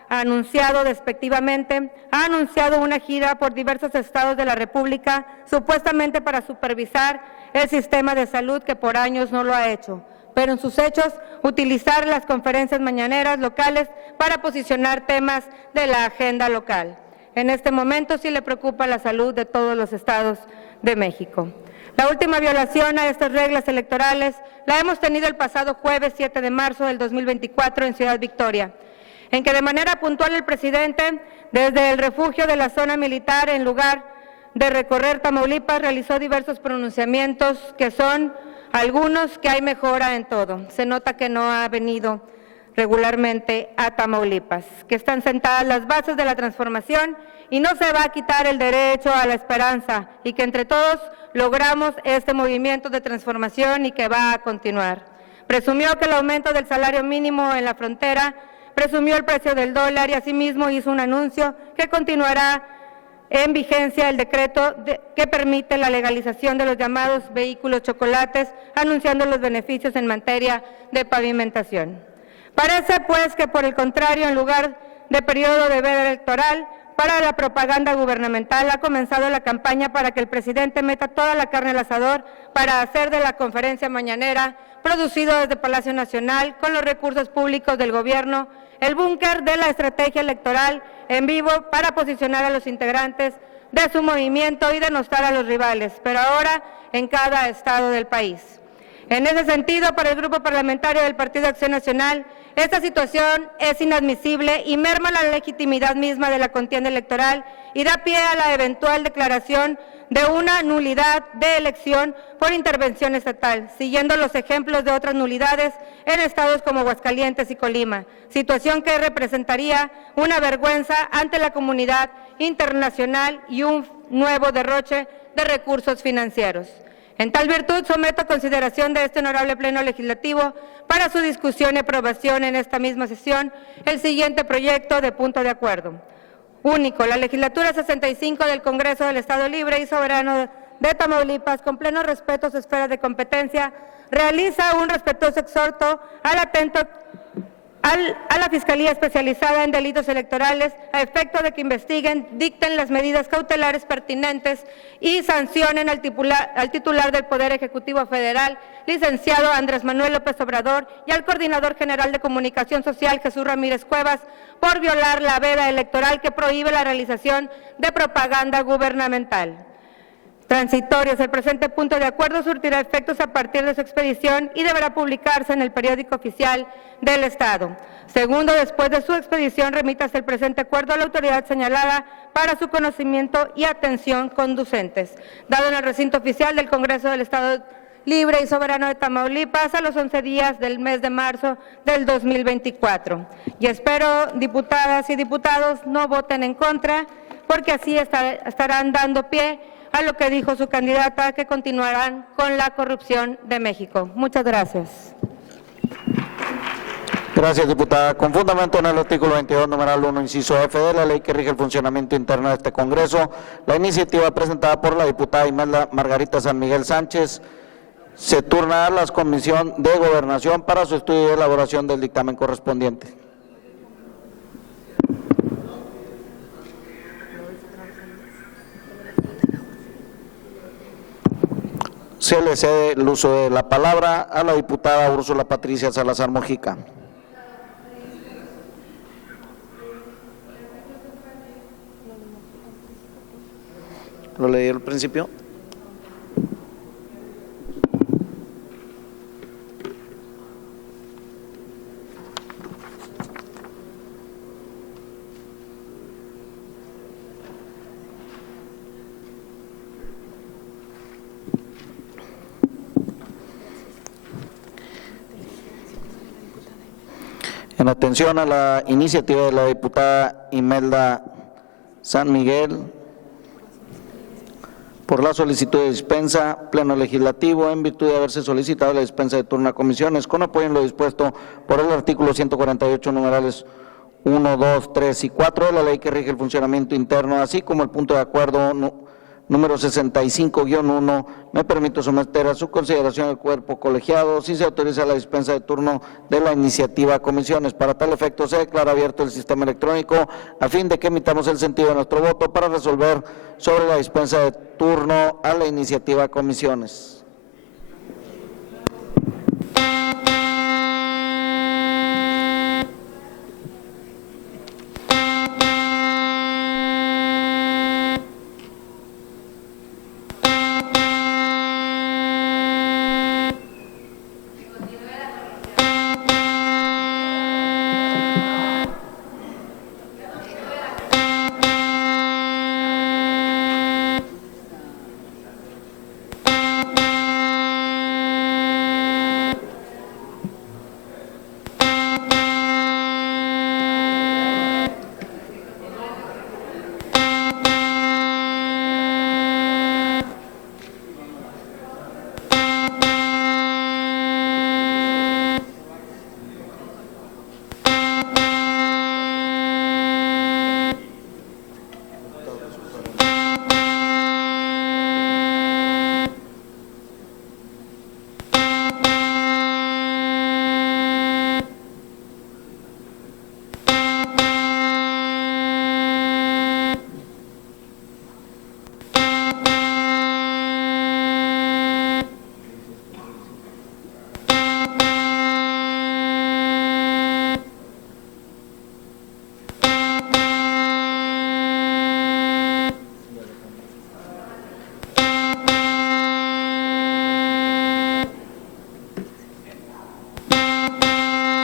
ha anunciado despectivamente, ha anunciado una gira por diversos estados de la República, supuestamente para supervisar el sistema de salud que por años no lo ha hecho, pero en sus hechos utilizar las conferencias mañaneras locales para posicionar temas de la agenda local. En este momento sí le preocupa la salud de todos los estados de México. La última violación a estas reglas electorales la hemos tenido el pasado jueves 7 de marzo del 2024 en Ciudad Victoria, en que de manera puntual el presidente, desde el refugio de la zona militar, en lugar de recorrer Tamaulipas, realizó diversos pronunciamientos que son algunos que hay mejora en todo. Se nota que no ha venido regularmente a Tamaulipas, que están sentadas las bases de la transformación y no se va a quitar el derecho a la esperanza, y que entre todos logramos este movimiento de transformación y que va a continuar. Presumió que el aumento del salario mínimo en la frontera, presumió el precio del dólar y asimismo hizo un anuncio que continuará en vigencia el decreto que permite la legalización de los llamados vehículos chocolates, anunciando los beneficios en materia de pavimentación. Parece, pues, que por el contrario, en lugar de periodo de veda electoral para la propaganda gubernamental, ha comenzado la campaña para que el presidente meta toda la carne al asador para hacer de la conferencia mañanera, producido desde Palacio Nacional, con los recursos públicos del gobierno, el búnker de la estrategia electoral en vivo para posicionar a los integrantes de su movimiento y denostar a los rivales, pero ahora en cada estado del país. En ese sentido, para el Grupo Parlamentario del Partido Acción Nacional, esta situación es inadmisible y merma la legitimidad misma de la contienda electoral y da pie a la eventual declaración de una nulidad de elección por intervención estatal, siguiendo los ejemplos de otras nulidades en estados como Aguascalientes y Colima, situación que representaría una vergüenza ante la comunidad internacional y un nuevo derroche de recursos financieros. En tal virtud, someto a consideración de este honorable Pleno Legislativo para su discusión y aprobación en esta misma sesión el siguiente proyecto de punto de acuerdo. Único, la Legislatura 65 del Congreso del Estado Libre y Soberano de Tamaulipas, con pleno respeto a su esfera de competencia, realiza un respetuoso exhorto a la Fiscalía Especializada en Delitos Electorales a efecto de que investiguen, dicten las medidas cautelares pertinentes y sancionen al titular del Poder Ejecutivo Federal, licenciado Andrés Manuel López Obrador, y al Coordinador General de Comunicación Social, Jesús Ramírez Cuevas, por violar la veda electoral que prohíbe la realización de propaganda gubernamental. Transitorios. El presente punto de acuerdo surtirá efectos a partir de su expedición y deberá publicarse en el periódico oficial del Estado. Segundo, después de su expedición, remítase el presente acuerdo a la autoridad señalada para su conocimiento y atención conducentes. Dado en el recinto oficial del Congreso del Estado Libre y Soberano de Tamaulipas a los 11 días del mes de marzo del 2024. Y espero, diputadas y diputados, no voten en contra, porque así estarán dando pie a lo que dijo su candidata, que continuarán con la corrupción de México. Muchas gracias. Gracias, diputada. Con fundamento en el artículo 22, numeral 1, inciso F de la ley que rige el funcionamiento interno de este Congreso, la iniciativa presentada por la diputada Imelda Margarita San Miguel Sánchez se turna a la Comisión de Gobernación para su estudio y elaboración del dictamen correspondiente. Se le cede el uso de la palabra a la diputada Úrsula Patricia Salazar Mojica. ¿Lo leí al principio? En atención a la iniciativa de la diputada Imelda San Miguel por la solicitud de dispensa, Pleno Legislativo, en virtud de haberse solicitado la dispensa de turno a comisiones, con apoyo en lo dispuesto por el artículo 148, numerales 1, 2, 3 y 4 de la ley que rige el funcionamiento interno, así como el punto de acuerdo número 65-1, me permito someter a su consideración el cuerpo colegiado si se autoriza la dispensa de turno de la iniciativa a comisiones. Para tal efecto se declara abierto el sistema electrónico a fin de que emitamos el sentido de nuestro voto para resolver sobre la dispensa de turno a la iniciativa a comisiones.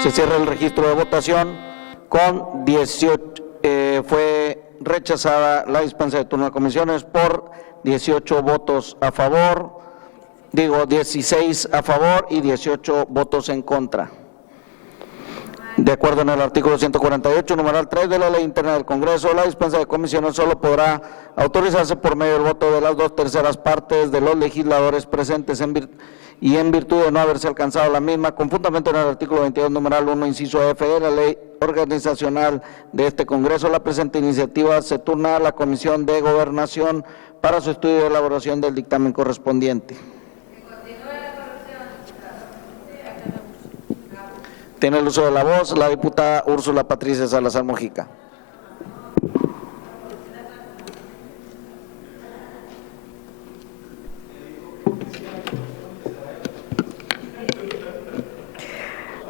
Se cierra el registro de votación. Con 18, fue rechazada la dispensa de turno a comisiones por 18 votos a favor, 16 a favor y 18 votos en contra. De acuerdo en el artículo 148, numeral 3 de la Ley Interna del Congreso, la dispensa de comisiones solo podrá autorizarse por medio del voto de las 2/3 partes de los legisladores presentes y en virtud de no haberse alcanzado la misma, con fundamento en el artículo 22, numeral 1, inciso F de la Ley Organizacional de este Congreso, la presente iniciativa se turna a la Comisión de Gobernación para su estudio y elaboración del dictamen correspondiente. Tiene el uso de la voz la diputada Úrsula Patricia Salazar Mojica.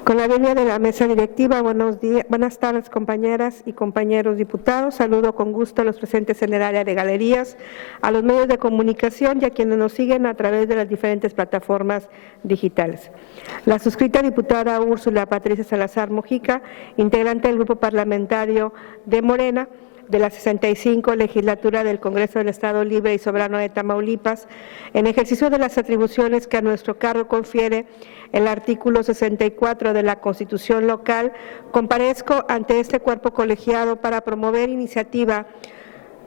Con la venia de la mesa directiva, buenas tardes compañeras y compañeros diputados. Saludo con gusto a los presentes en el área de galerías, a los medios de comunicación y a quienes nos siguen a través de las diferentes plataformas digitales. La suscrita diputada Úrsula Patricia Salazar Mojica, integrante del Grupo Parlamentario de Morena, de la 65 legislatura del Congreso del Estado Libre y Soberano de Tamaulipas, en ejercicio de las atribuciones que a nuestro cargo confiere el artículo 64 de la Constitución local, comparezco ante este cuerpo colegiado para promover iniciativa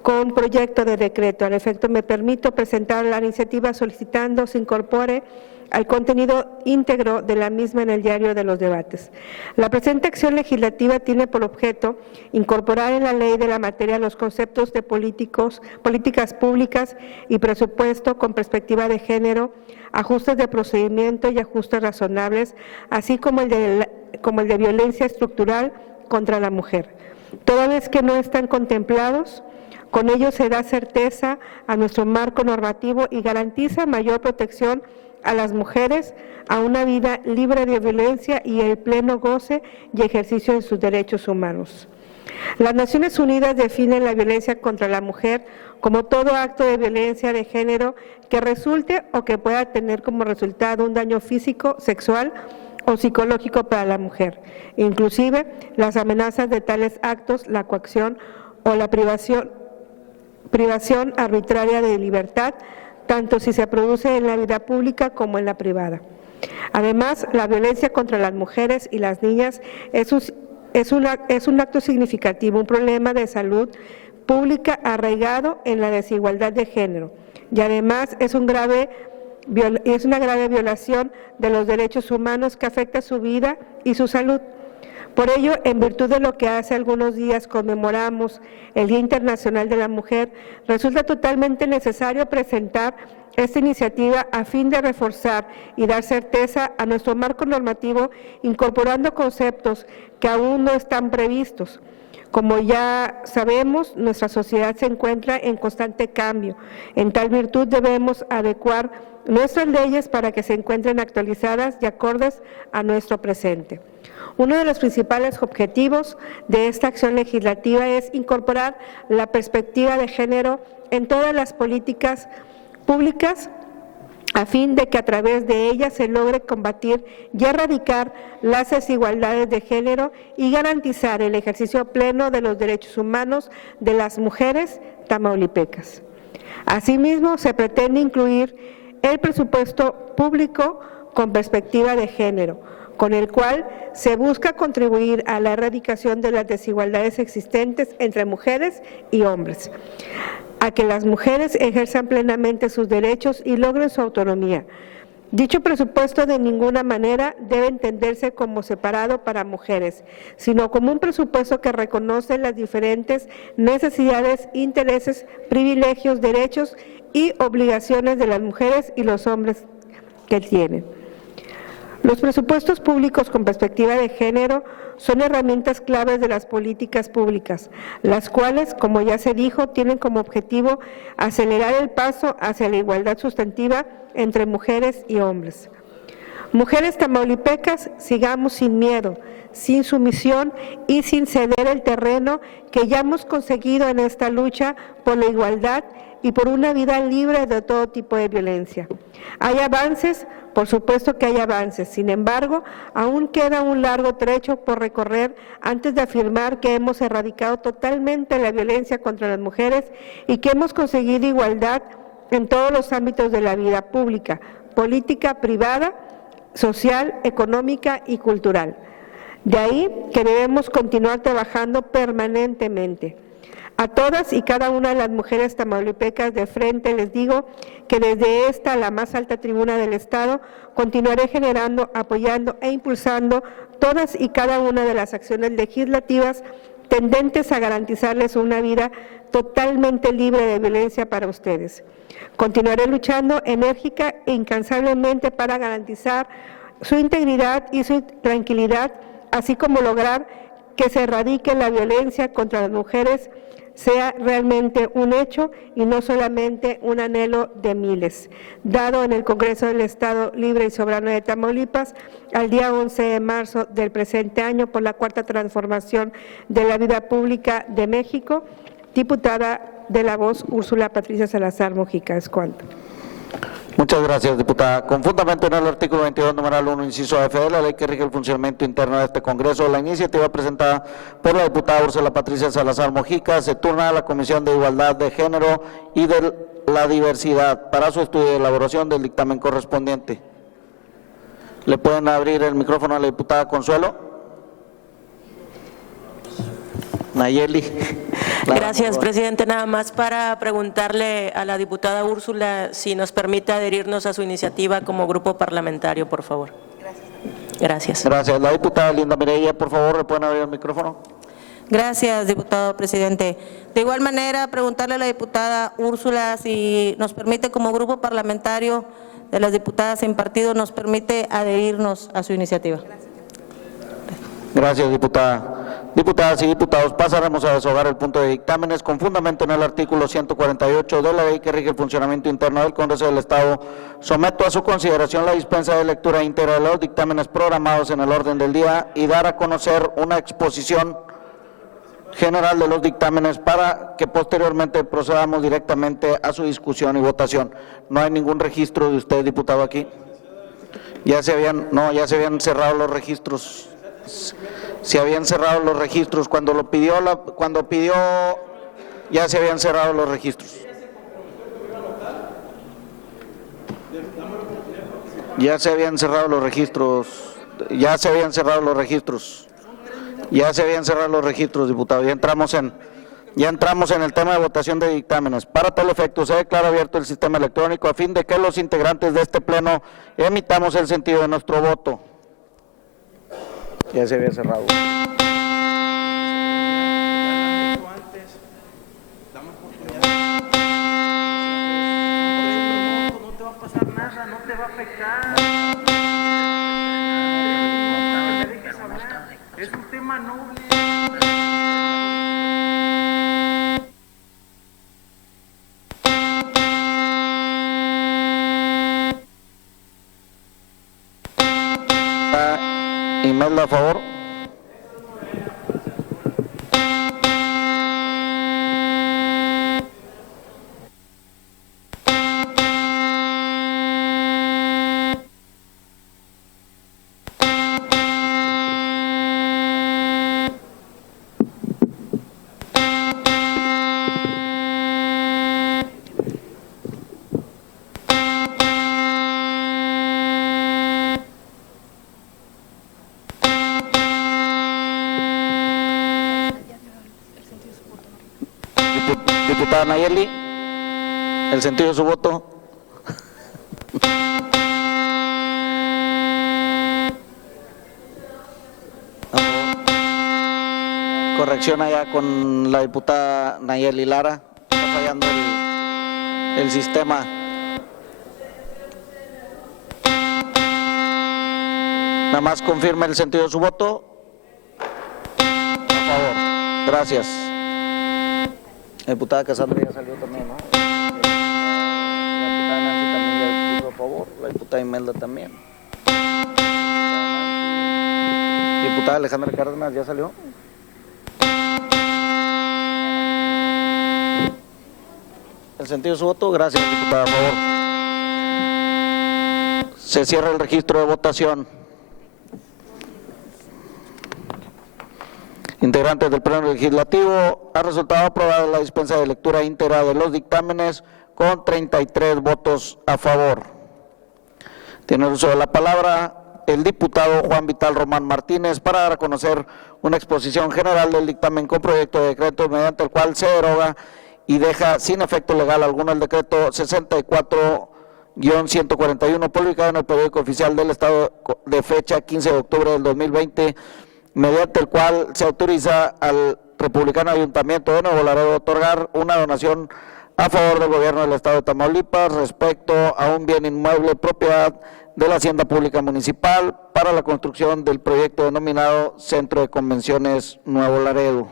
con proyecto de decreto. Al efecto, me permito presentar la iniciativa solicitando se incorpore al contenido íntegro de la misma en el diario de los debates. La presente acción legislativa tiene por objeto incorporar en la ley de la materia los conceptos de políticas públicas y presupuesto con perspectiva de género, ajustes de procedimiento y ajustes razonables, así como el de violencia estructural contra la mujer. Toda vez que no están contemplados, con ello se da certeza a nuestro marco normativo y garantiza mayor protección a las mujeres a una vida libre de violencia y el pleno goce y ejercicio de sus derechos humanos. Las Naciones Unidas definen la violencia contra la mujer como todo acto de violencia de género que resulte o que pueda tener como resultado un daño físico, sexual o psicológico para la mujer, inclusive las amenazas de tales actos, la coacción o la privación arbitraria de libertad, tanto si se produce en la vida pública como en la privada. Además, la violencia contra las mujeres y las niñas es un acto significativo, un problema de salud pública arraigado en la desigualdad de género y además es una grave violación de los derechos humanos que afecta su vida y su salud. Por ello, en virtud de lo que hace algunos días conmemoramos el Día Internacional de la Mujer, resulta totalmente necesario presentar esta iniciativa a fin de reforzar y dar certeza a nuestro marco normativo, incorporando conceptos que aún no están previstos. Como ya sabemos, nuestra sociedad se encuentra en constante cambio. En tal virtud debemos adecuar nuestras leyes para que se encuentren actualizadas y acordes a nuestro presente. Uno de los principales objetivos de esta acción legislativa es incorporar la perspectiva de género en todas las políticas públicas a fin de que a través de ellas se logre combatir y erradicar las desigualdades de género y garantizar el ejercicio pleno de los derechos humanos de las mujeres tamaulipecas. Asimismo, se pretende incluir el presupuesto público con perspectiva de género, con el cual se busca contribuir a la erradicación de las desigualdades existentes entre mujeres y hombres, a que las mujeres ejerzan plenamente sus derechos y logren su autonomía. Dicho presupuesto de ninguna manera debe entenderse como separado para mujeres, sino como un presupuesto que reconoce las diferentes necesidades, intereses, privilegios, derechos y obligaciones de las mujeres y los hombres que tienen. Los presupuestos públicos con perspectiva de género son herramientas claves de las políticas públicas, las cuales, como ya se dijo, tienen como objetivo acelerar el paso hacia la igualdad sustantiva entre mujeres y hombres. Mujeres tamaulipecas, sigamos sin miedo, sin sumisión y sin ceder el terreno que ya hemos conseguido en esta lucha por la igualdad y por una vida libre de todo tipo de violencia. Hay avances, por supuesto que hay avances, sin embargo, aún queda un largo trecho por recorrer antes de afirmar que hemos erradicado totalmente la violencia contra las mujeres y que hemos conseguido igualdad en todos los ámbitos de la vida pública, política, privada, social, económica y cultural. De ahí que debemos continuar trabajando permanentemente. A todas y cada una de las mujeres tamaulipecas de frente les digo que desde esta, la más alta tribuna del Estado, continuaré generando, apoyando e impulsando todas y cada una de las acciones legislativas tendentes a garantizarles una vida totalmente libre de violencia para ustedes. Continuaré luchando enérgica e incansablemente para garantizar su integridad y su tranquilidad, así como lograr que se erradique la violencia contra las mujeres, sea realmente un hecho y no solamente un anhelo de miles. Dado en el Congreso del Estado Libre y Soberano de Tamaulipas, al día 11 de marzo del presente año, por la Cuarta Transformación de la Vida Pública de México, diputada de La Voz, Úrsula Patricia Salazar Mojica. Es cuanto. Muchas gracias, diputada. Con fundamento en el artículo 22, numeral 1, inciso F de la ley que rige el funcionamiento interno de este Congreso, la iniciativa presentada por la diputada Úrsula Patricia Salazar Mojica se turna a la Comisión de Igualdad de Género y de la Diversidad para su estudio y elaboración del dictamen correspondiente. ¿Le pueden abrir el micrófono a la diputada Consuelo? Nayeli. Gracias, presidente. Nada más para preguntarle a la diputada Úrsula si nos permite adherirnos a su iniciativa como grupo parlamentario, por favor. Gracias. Gracias. La diputada Linda Mireya, por favor, ¿le pueden abrir el micrófono? Gracias, diputado presidente. De igual manera, preguntarle a la diputada Úrsula si nos permite como grupo parlamentario de las diputadas sin partido, nos permite adherirnos a su iniciativa. Gracias, diputada. Diputadas y diputados, pasaremos a desahogar el punto de dictámenes con fundamento en el artículo 148 de la ley que rige el funcionamiento interno del Congreso del Estado. Someto a su consideración la dispensa de lectura íntegra de los dictámenes programados en el orden del día y dar a conocer una exposición general de los dictámenes para que posteriormente procedamos directamente a su discusión y votación. No hay ningún registro de usted, diputado, aquí. Ya se habían cerrado los registros. Se habían cerrado los registros cuando pidió, ya se habían cerrado los registros. Ya se habían cerrado los registros. Ya se habían cerrado los registros. Ya se habían cerrado los registros, diputado. Ya entramos en el tema de votación de dictámenes. Para tal efecto, se declara abierto el sistema electrónico a fin de que los integrantes de este pleno emitamos el sentido de nuestro voto. Ya se había cerrado. No te va a pasar nada, no te va a afectar. Me dejes hablar. Es un tema noble. Imelda, a favor. Diputada Nayeli, el sentido de su voto. Corrección allá con la diputada Nayeli Lara. Está fallando el sistema. Nada más confirme el sentido de su voto. A favor. Gracias. La diputada Cassandra ya salió también, ¿no? La diputada Nancy también ya puso a favor. La diputada Imelda también. Diputada Alejandra Cárdenas ya salió. El sentido de su voto. Gracias, diputada, a favor. Se cierra el registro de votación. Integrantes del Pleno Legislativo, ha resultado aprobada la dispensa de lectura íntegra de los dictámenes con 33 votos a favor. Tiene el uso de la palabra el diputado Juan Vital Román Martínez para dar a conocer una exposición general del dictamen con proyecto de decreto mediante el cual se deroga y deja sin efecto legal alguno el decreto 64-141 publicado en el periódico oficial del Estado de fecha 15 de octubre del 2020, mediante el cual se autoriza al republicano Ayuntamiento de Nuevo Laredo otorgar una donación a favor del gobierno del Estado de Tamaulipas respecto a un bien inmueble propiedad de la Hacienda Pública Municipal para la construcción del proyecto denominado Centro de Convenciones Nuevo Laredo.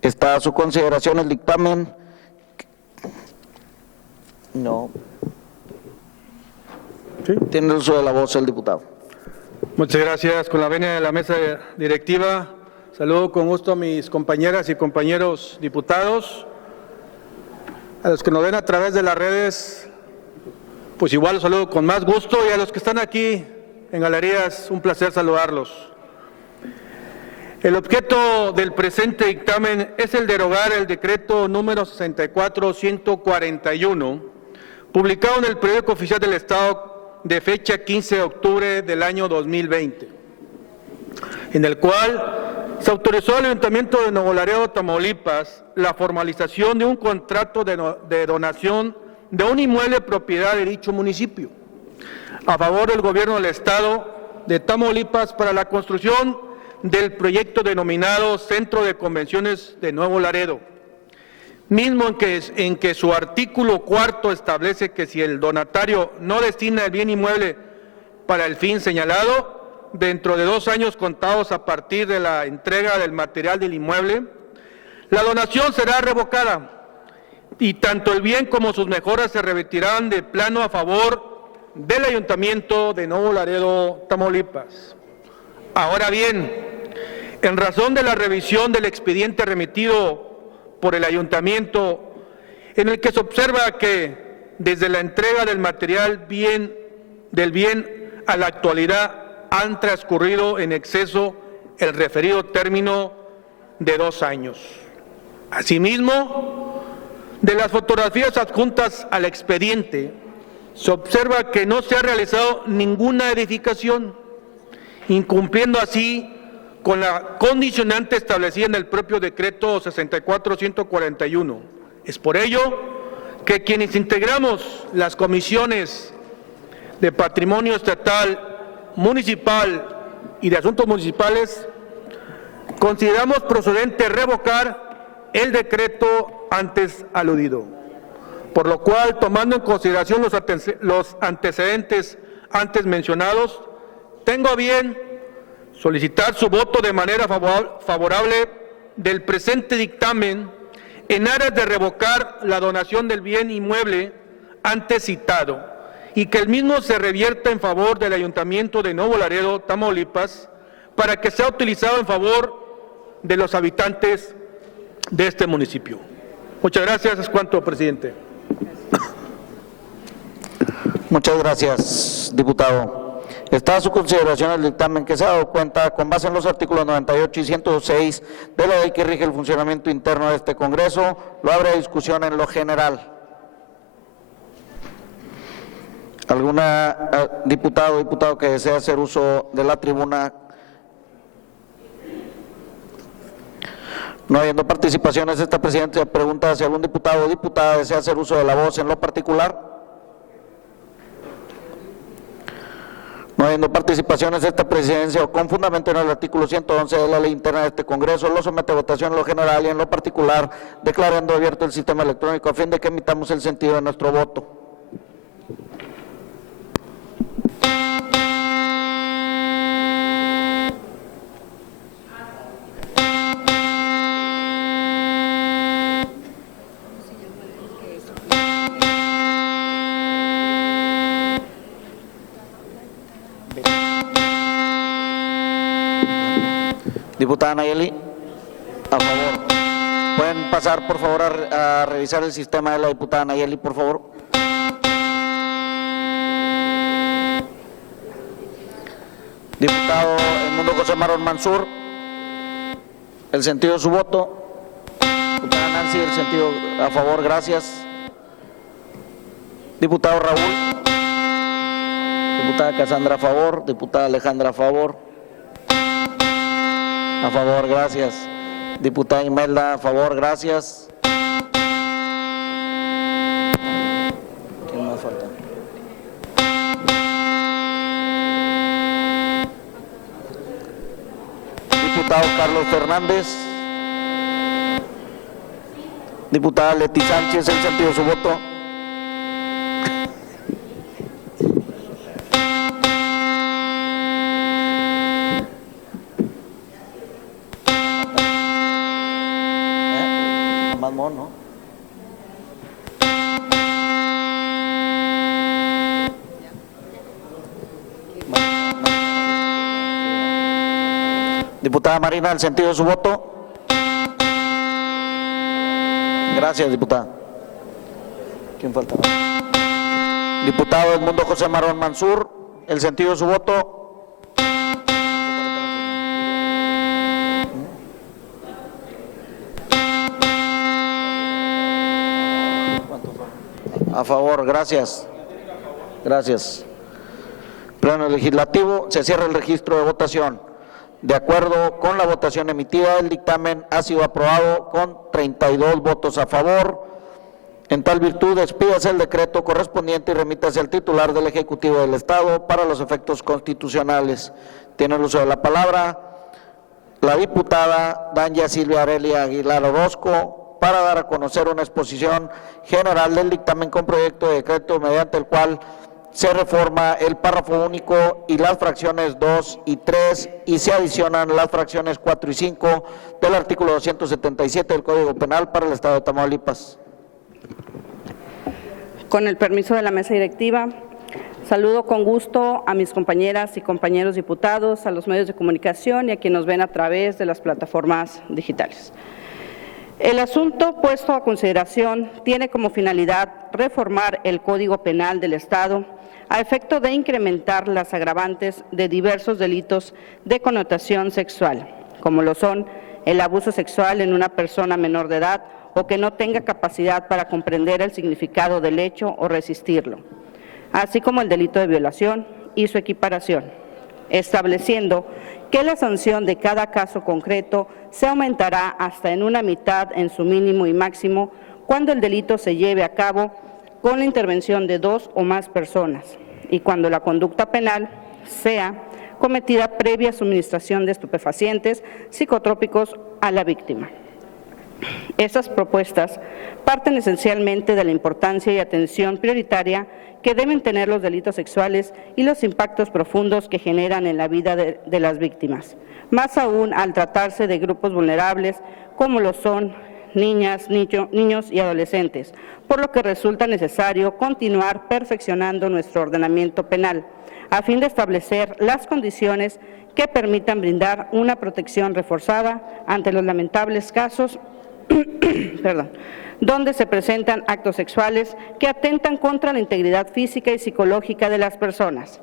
Está a su consideración el dictamen. No. ¿Sí? Tiene el uso de la voz el diputado. Muchas gracias. Con la venia de la mesa directiva, saludo con gusto a mis compañeras y compañeros diputados. A los que nos ven a través de las redes, pues igual los saludo con más gusto, y a los que están aquí en galerías, un placer saludarlos. El objeto del presente dictamen es el derogar el decreto número 64-141, publicado en el periódico oficial del Estado de fecha 15 de octubre del año 2020, en el cual se autorizó al Ayuntamiento de Nuevo Laredo, Tamaulipas, la formalización de un contrato de donación de un inmueble propiedad de dicho municipio, a favor del gobierno del Estado de Tamaulipas para la construcción del proyecto denominado Centro de Convenciones de Nuevo Laredo, mismo en que su artículo 4 establece que si el donatario no destina el bien inmueble para el fin señalado, dentro de 2 años contados a partir de la entrega del material del inmueble, la donación será revocada y tanto el bien como sus mejoras se revertirán de plano a favor del Ayuntamiento de Nuevo Laredo, Tamaulipas. Ahora bien, en razón de la revisión del expediente remitido por el Ayuntamiento, en el que se observa que desde la entrega del material del bien a la actualidad han transcurrido en exceso el referido término de 2 años. Asimismo, de las fotografías adjuntas al expediente, se observa que no se ha realizado ninguna edificación, incumpliendo así con la condicionante establecida en el propio decreto 64-141. Es por ello que quienes integramos las comisiones de Patrimonio Estatal, Municipal y de Asuntos Municipales, consideramos procedente revocar el decreto antes aludido, por lo cual, tomando en consideración los antecedentes antes mencionados, tengo a bien solicitar su voto de manera favorable del presente dictamen en aras de revocar la donación del bien inmueble antes citado y que el mismo se revierta en favor del Ayuntamiento de Nuevo Laredo, Tamaulipas, para que sea utilizado en favor de los habitantes de este municipio. Muchas gracias. Es cuanto, presidente. Muchas gracias, diputado. Está a su consideración el dictamen que se ha dado cuenta con base en los artículos 98 y 106 de la ley que rige el funcionamiento interno de este Congreso. Lo abre a discusión en lo general. ¿Alguna diputado o diputado que desea hacer uso de la tribuna? No habiendo participaciones, esta presidencia pregunta si algún diputado o diputada desea hacer uso de la voz en lo particular. No habiendo participaciones, esta presidencia, con fundamento en el artículo 111 de la ley interna de este Congreso, lo somete a votación en lo general y en lo particular, declarando abierto el sistema electrónico a fin de que emitamos el sentido de nuestro voto. Diputada Nayeli, a favor. ¿Pueden pasar, por favor, a revisar el sistema de la diputada Nayeli, por favor? Diputado Edmundo José Marón Mansur, el sentido de su voto. Diputada Nancy, el sentido a favor, gracias. Diputado Raúl. Diputada Cassandra, a favor. Diputada Alejandra, a favor. A favor, gracias. Diputada Imelda, a favor, gracias. ¿Quién más falta? Diputado Carlos Fernández. Diputada Leti Sánchez, ¿el sentido de su voto? Más mono. Diputada Marina, ¿el sentido de su voto? Gracias, diputada. ¿Quién falta? Diputado Edmundo José Marón Mansur, ¿el sentido de su voto? A favor, gracias. Gracias. Pleno Legislativo, se cierra el registro de votación. De acuerdo con la votación emitida, el dictamen ha sido aprobado con 32 votos a favor. En tal virtud, expídase el decreto correspondiente y remítase al titular del Ejecutivo del Estado para los efectos constitucionales. Tiene el uso de la palabra la diputada Danya Silvia Aurelia Aguilar Orozco, para dar a conocer una exposición general del dictamen con proyecto de decreto mediante el cual se reforma el párrafo único y las fracciones 2 y 3 y se adicionan las fracciones 4 y 5 del artículo 277 del Código Penal para el Estado de Tamaulipas. Con el permiso de la mesa directiva, saludo con gusto a mis compañeras y compañeros diputados, a los medios de comunicación y a quienes nos ven a través de las plataformas digitales. El asunto puesto a consideración tiene como finalidad reformar el Código Penal del Estado a efecto de incrementar las agravantes de diversos delitos de connotación sexual, como lo son el abuso sexual en una persona menor de edad o que no tenga capacidad para comprender el significado del hecho o resistirlo, así como el delito de violación y su equiparación, estableciendo que la sanción de cada caso concreto se aumentará hasta en una mitad en su mínimo y máximo cuando el delito se lleve a cabo con la intervención de 2 o más personas y cuando la conducta penal sea cometida previa suministración de estupefacientes psicotrópicos a la víctima. Estas propuestas parten esencialmente de la importancia y atención prioritaria que deben tener los delitos sexuales y los impactos profundos que generan en la vida de las víctimas, más aún al tratarse de grupos vulnerables como lo son niñas, niños y adolescentes, por lo que resulta necesario continuar perfeccionando nuestro ordenamiento penal, a fin de establecer las condiciones que permitan brindar una protección reforzada ante los lamentables casos donde se presentan actos sexuales que atentan contra la integridad física y psicológica de las personas.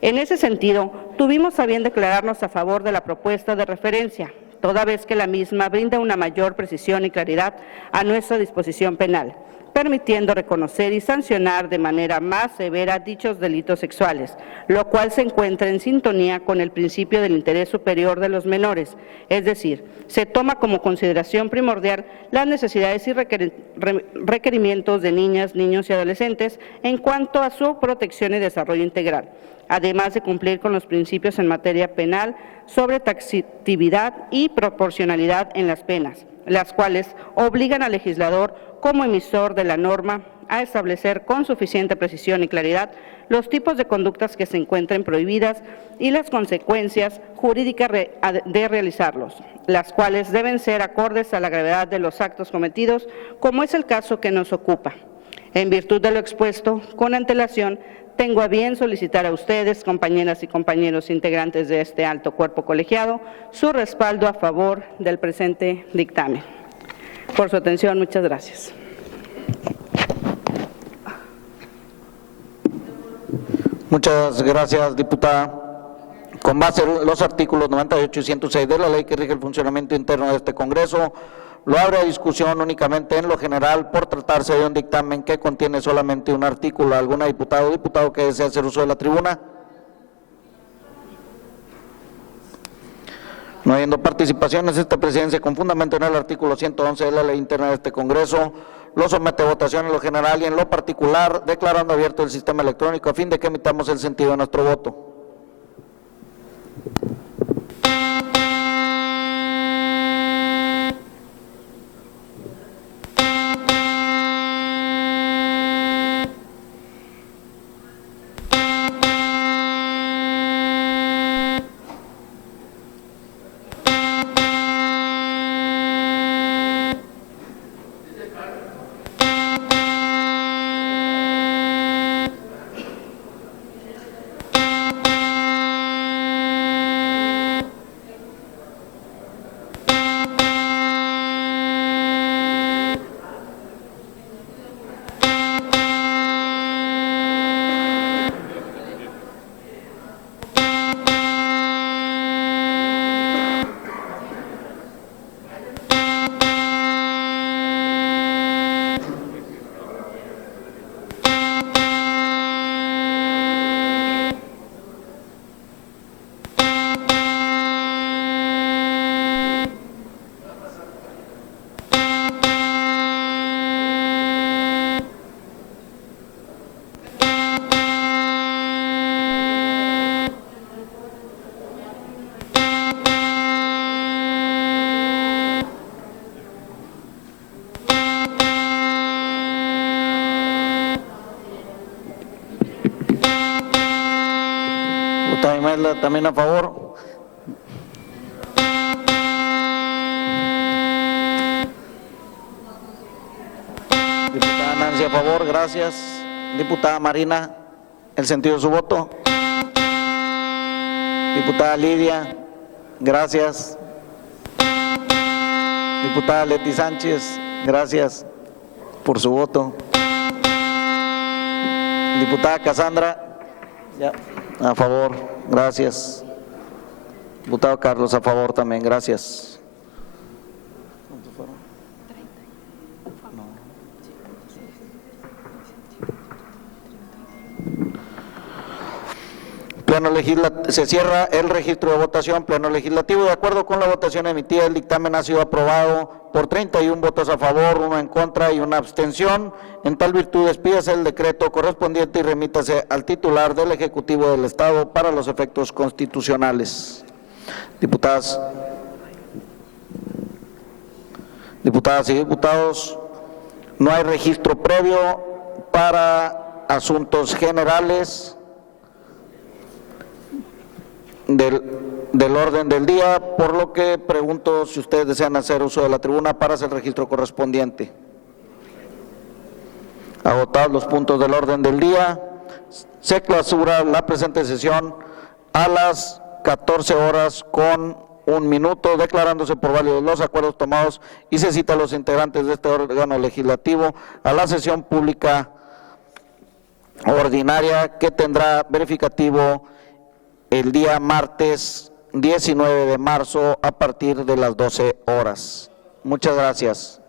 En ese sentido, tuvimos a bien declararnos a favor de la propuesta de referencia, toda vez que la misma brinda una mayor precisión y claridad a nuestra disposición penal, permitiendo reconocer y sancionar de manera más severa dichos delitos sexuales, lo cual se encuentra en sintonía con el principio del interés superior de los menores, es decir, se toma como consideración primordial las necesidades y requerimientos de niñas, niños y adolescentes en cuanto a su protección y desarrollo integral, además de cumplir con los principios en materia penal sobre taxatividad y proporcionalidad en las penas, las cuales obligan al legislador como emisor de la norma a establecer con suficiente precisión y claridad los tipos de conductas que se encuentren prohibidas y las consecuencias jurídicas de realizarlos, las cuales deben ser acordes a la gravedad de los actos cometidos, como es el caso que nos ocupa. En virtud de lo expuesto, con antelación, tengo a bien solicitar a ustedes, compañeras y compañeros integrantes de este alto cuerpo colegiado, su respaldo a favor del presente dictamen. Por su atención, muchas gracias. Muchas gracias, diputada. Con base en los artículos 98 y 106 de la ley que rige el funcionamiento interno de este Congreso, lo abre a discusión únicamente en lo general por tratarse de un dictamen que contiene solamente un artículo. ¿Alguna diputada o diputado que desee hacer uso de la tribuna? No habiendo participaciones, esta presidencia, con fundamento en el artículo 111 de la Ley Interna de este Congreso, lo somete a votación en lo general y en lo particular, declarando abierto el sistema electrónico a fin de que emitamos el sentido de nuestro voto. También a favor. Diputada Nancy a favor, gracias. Diputada Marina, el sentido de su voto. Diputada Lidia, gracias. Diputada Leti Sánchez, gracias por su voto. Diputada Cassandra, ya, a favor, gracias. Diputado Carlos, a favor también, gracias. ¿Cuántos fueron? 30. No. Se cierra el registro de votación. Pleno legislativo. De acuerdo con la votación emitida, el dictamen ha sido aprobado por 31 votos a favor, 1 en contra y 1 abstención. En tal virtud, despídase el decreto correspondiente y remítase al titular del Ejecutivo del Estado para los efectos constitucionales. Diputadas y diputados, no hay registro previo para asuntos generales del orden del día, por lo que pregunto si ustedes desean hacer uso de la tribuna para hacer el registro correspondiente. Agotados los puntos del orden del día, se clausura la presente sesión a las 14 horas con 1 minuto, declarándose por válidos los acuerdos tomados, y se cita a los integrantes de este órgano legislativo a la sesión pública ordinaria que tendrá verificativo el día martes 19 de marzo a partir de las 12 horas. Muchas gracias.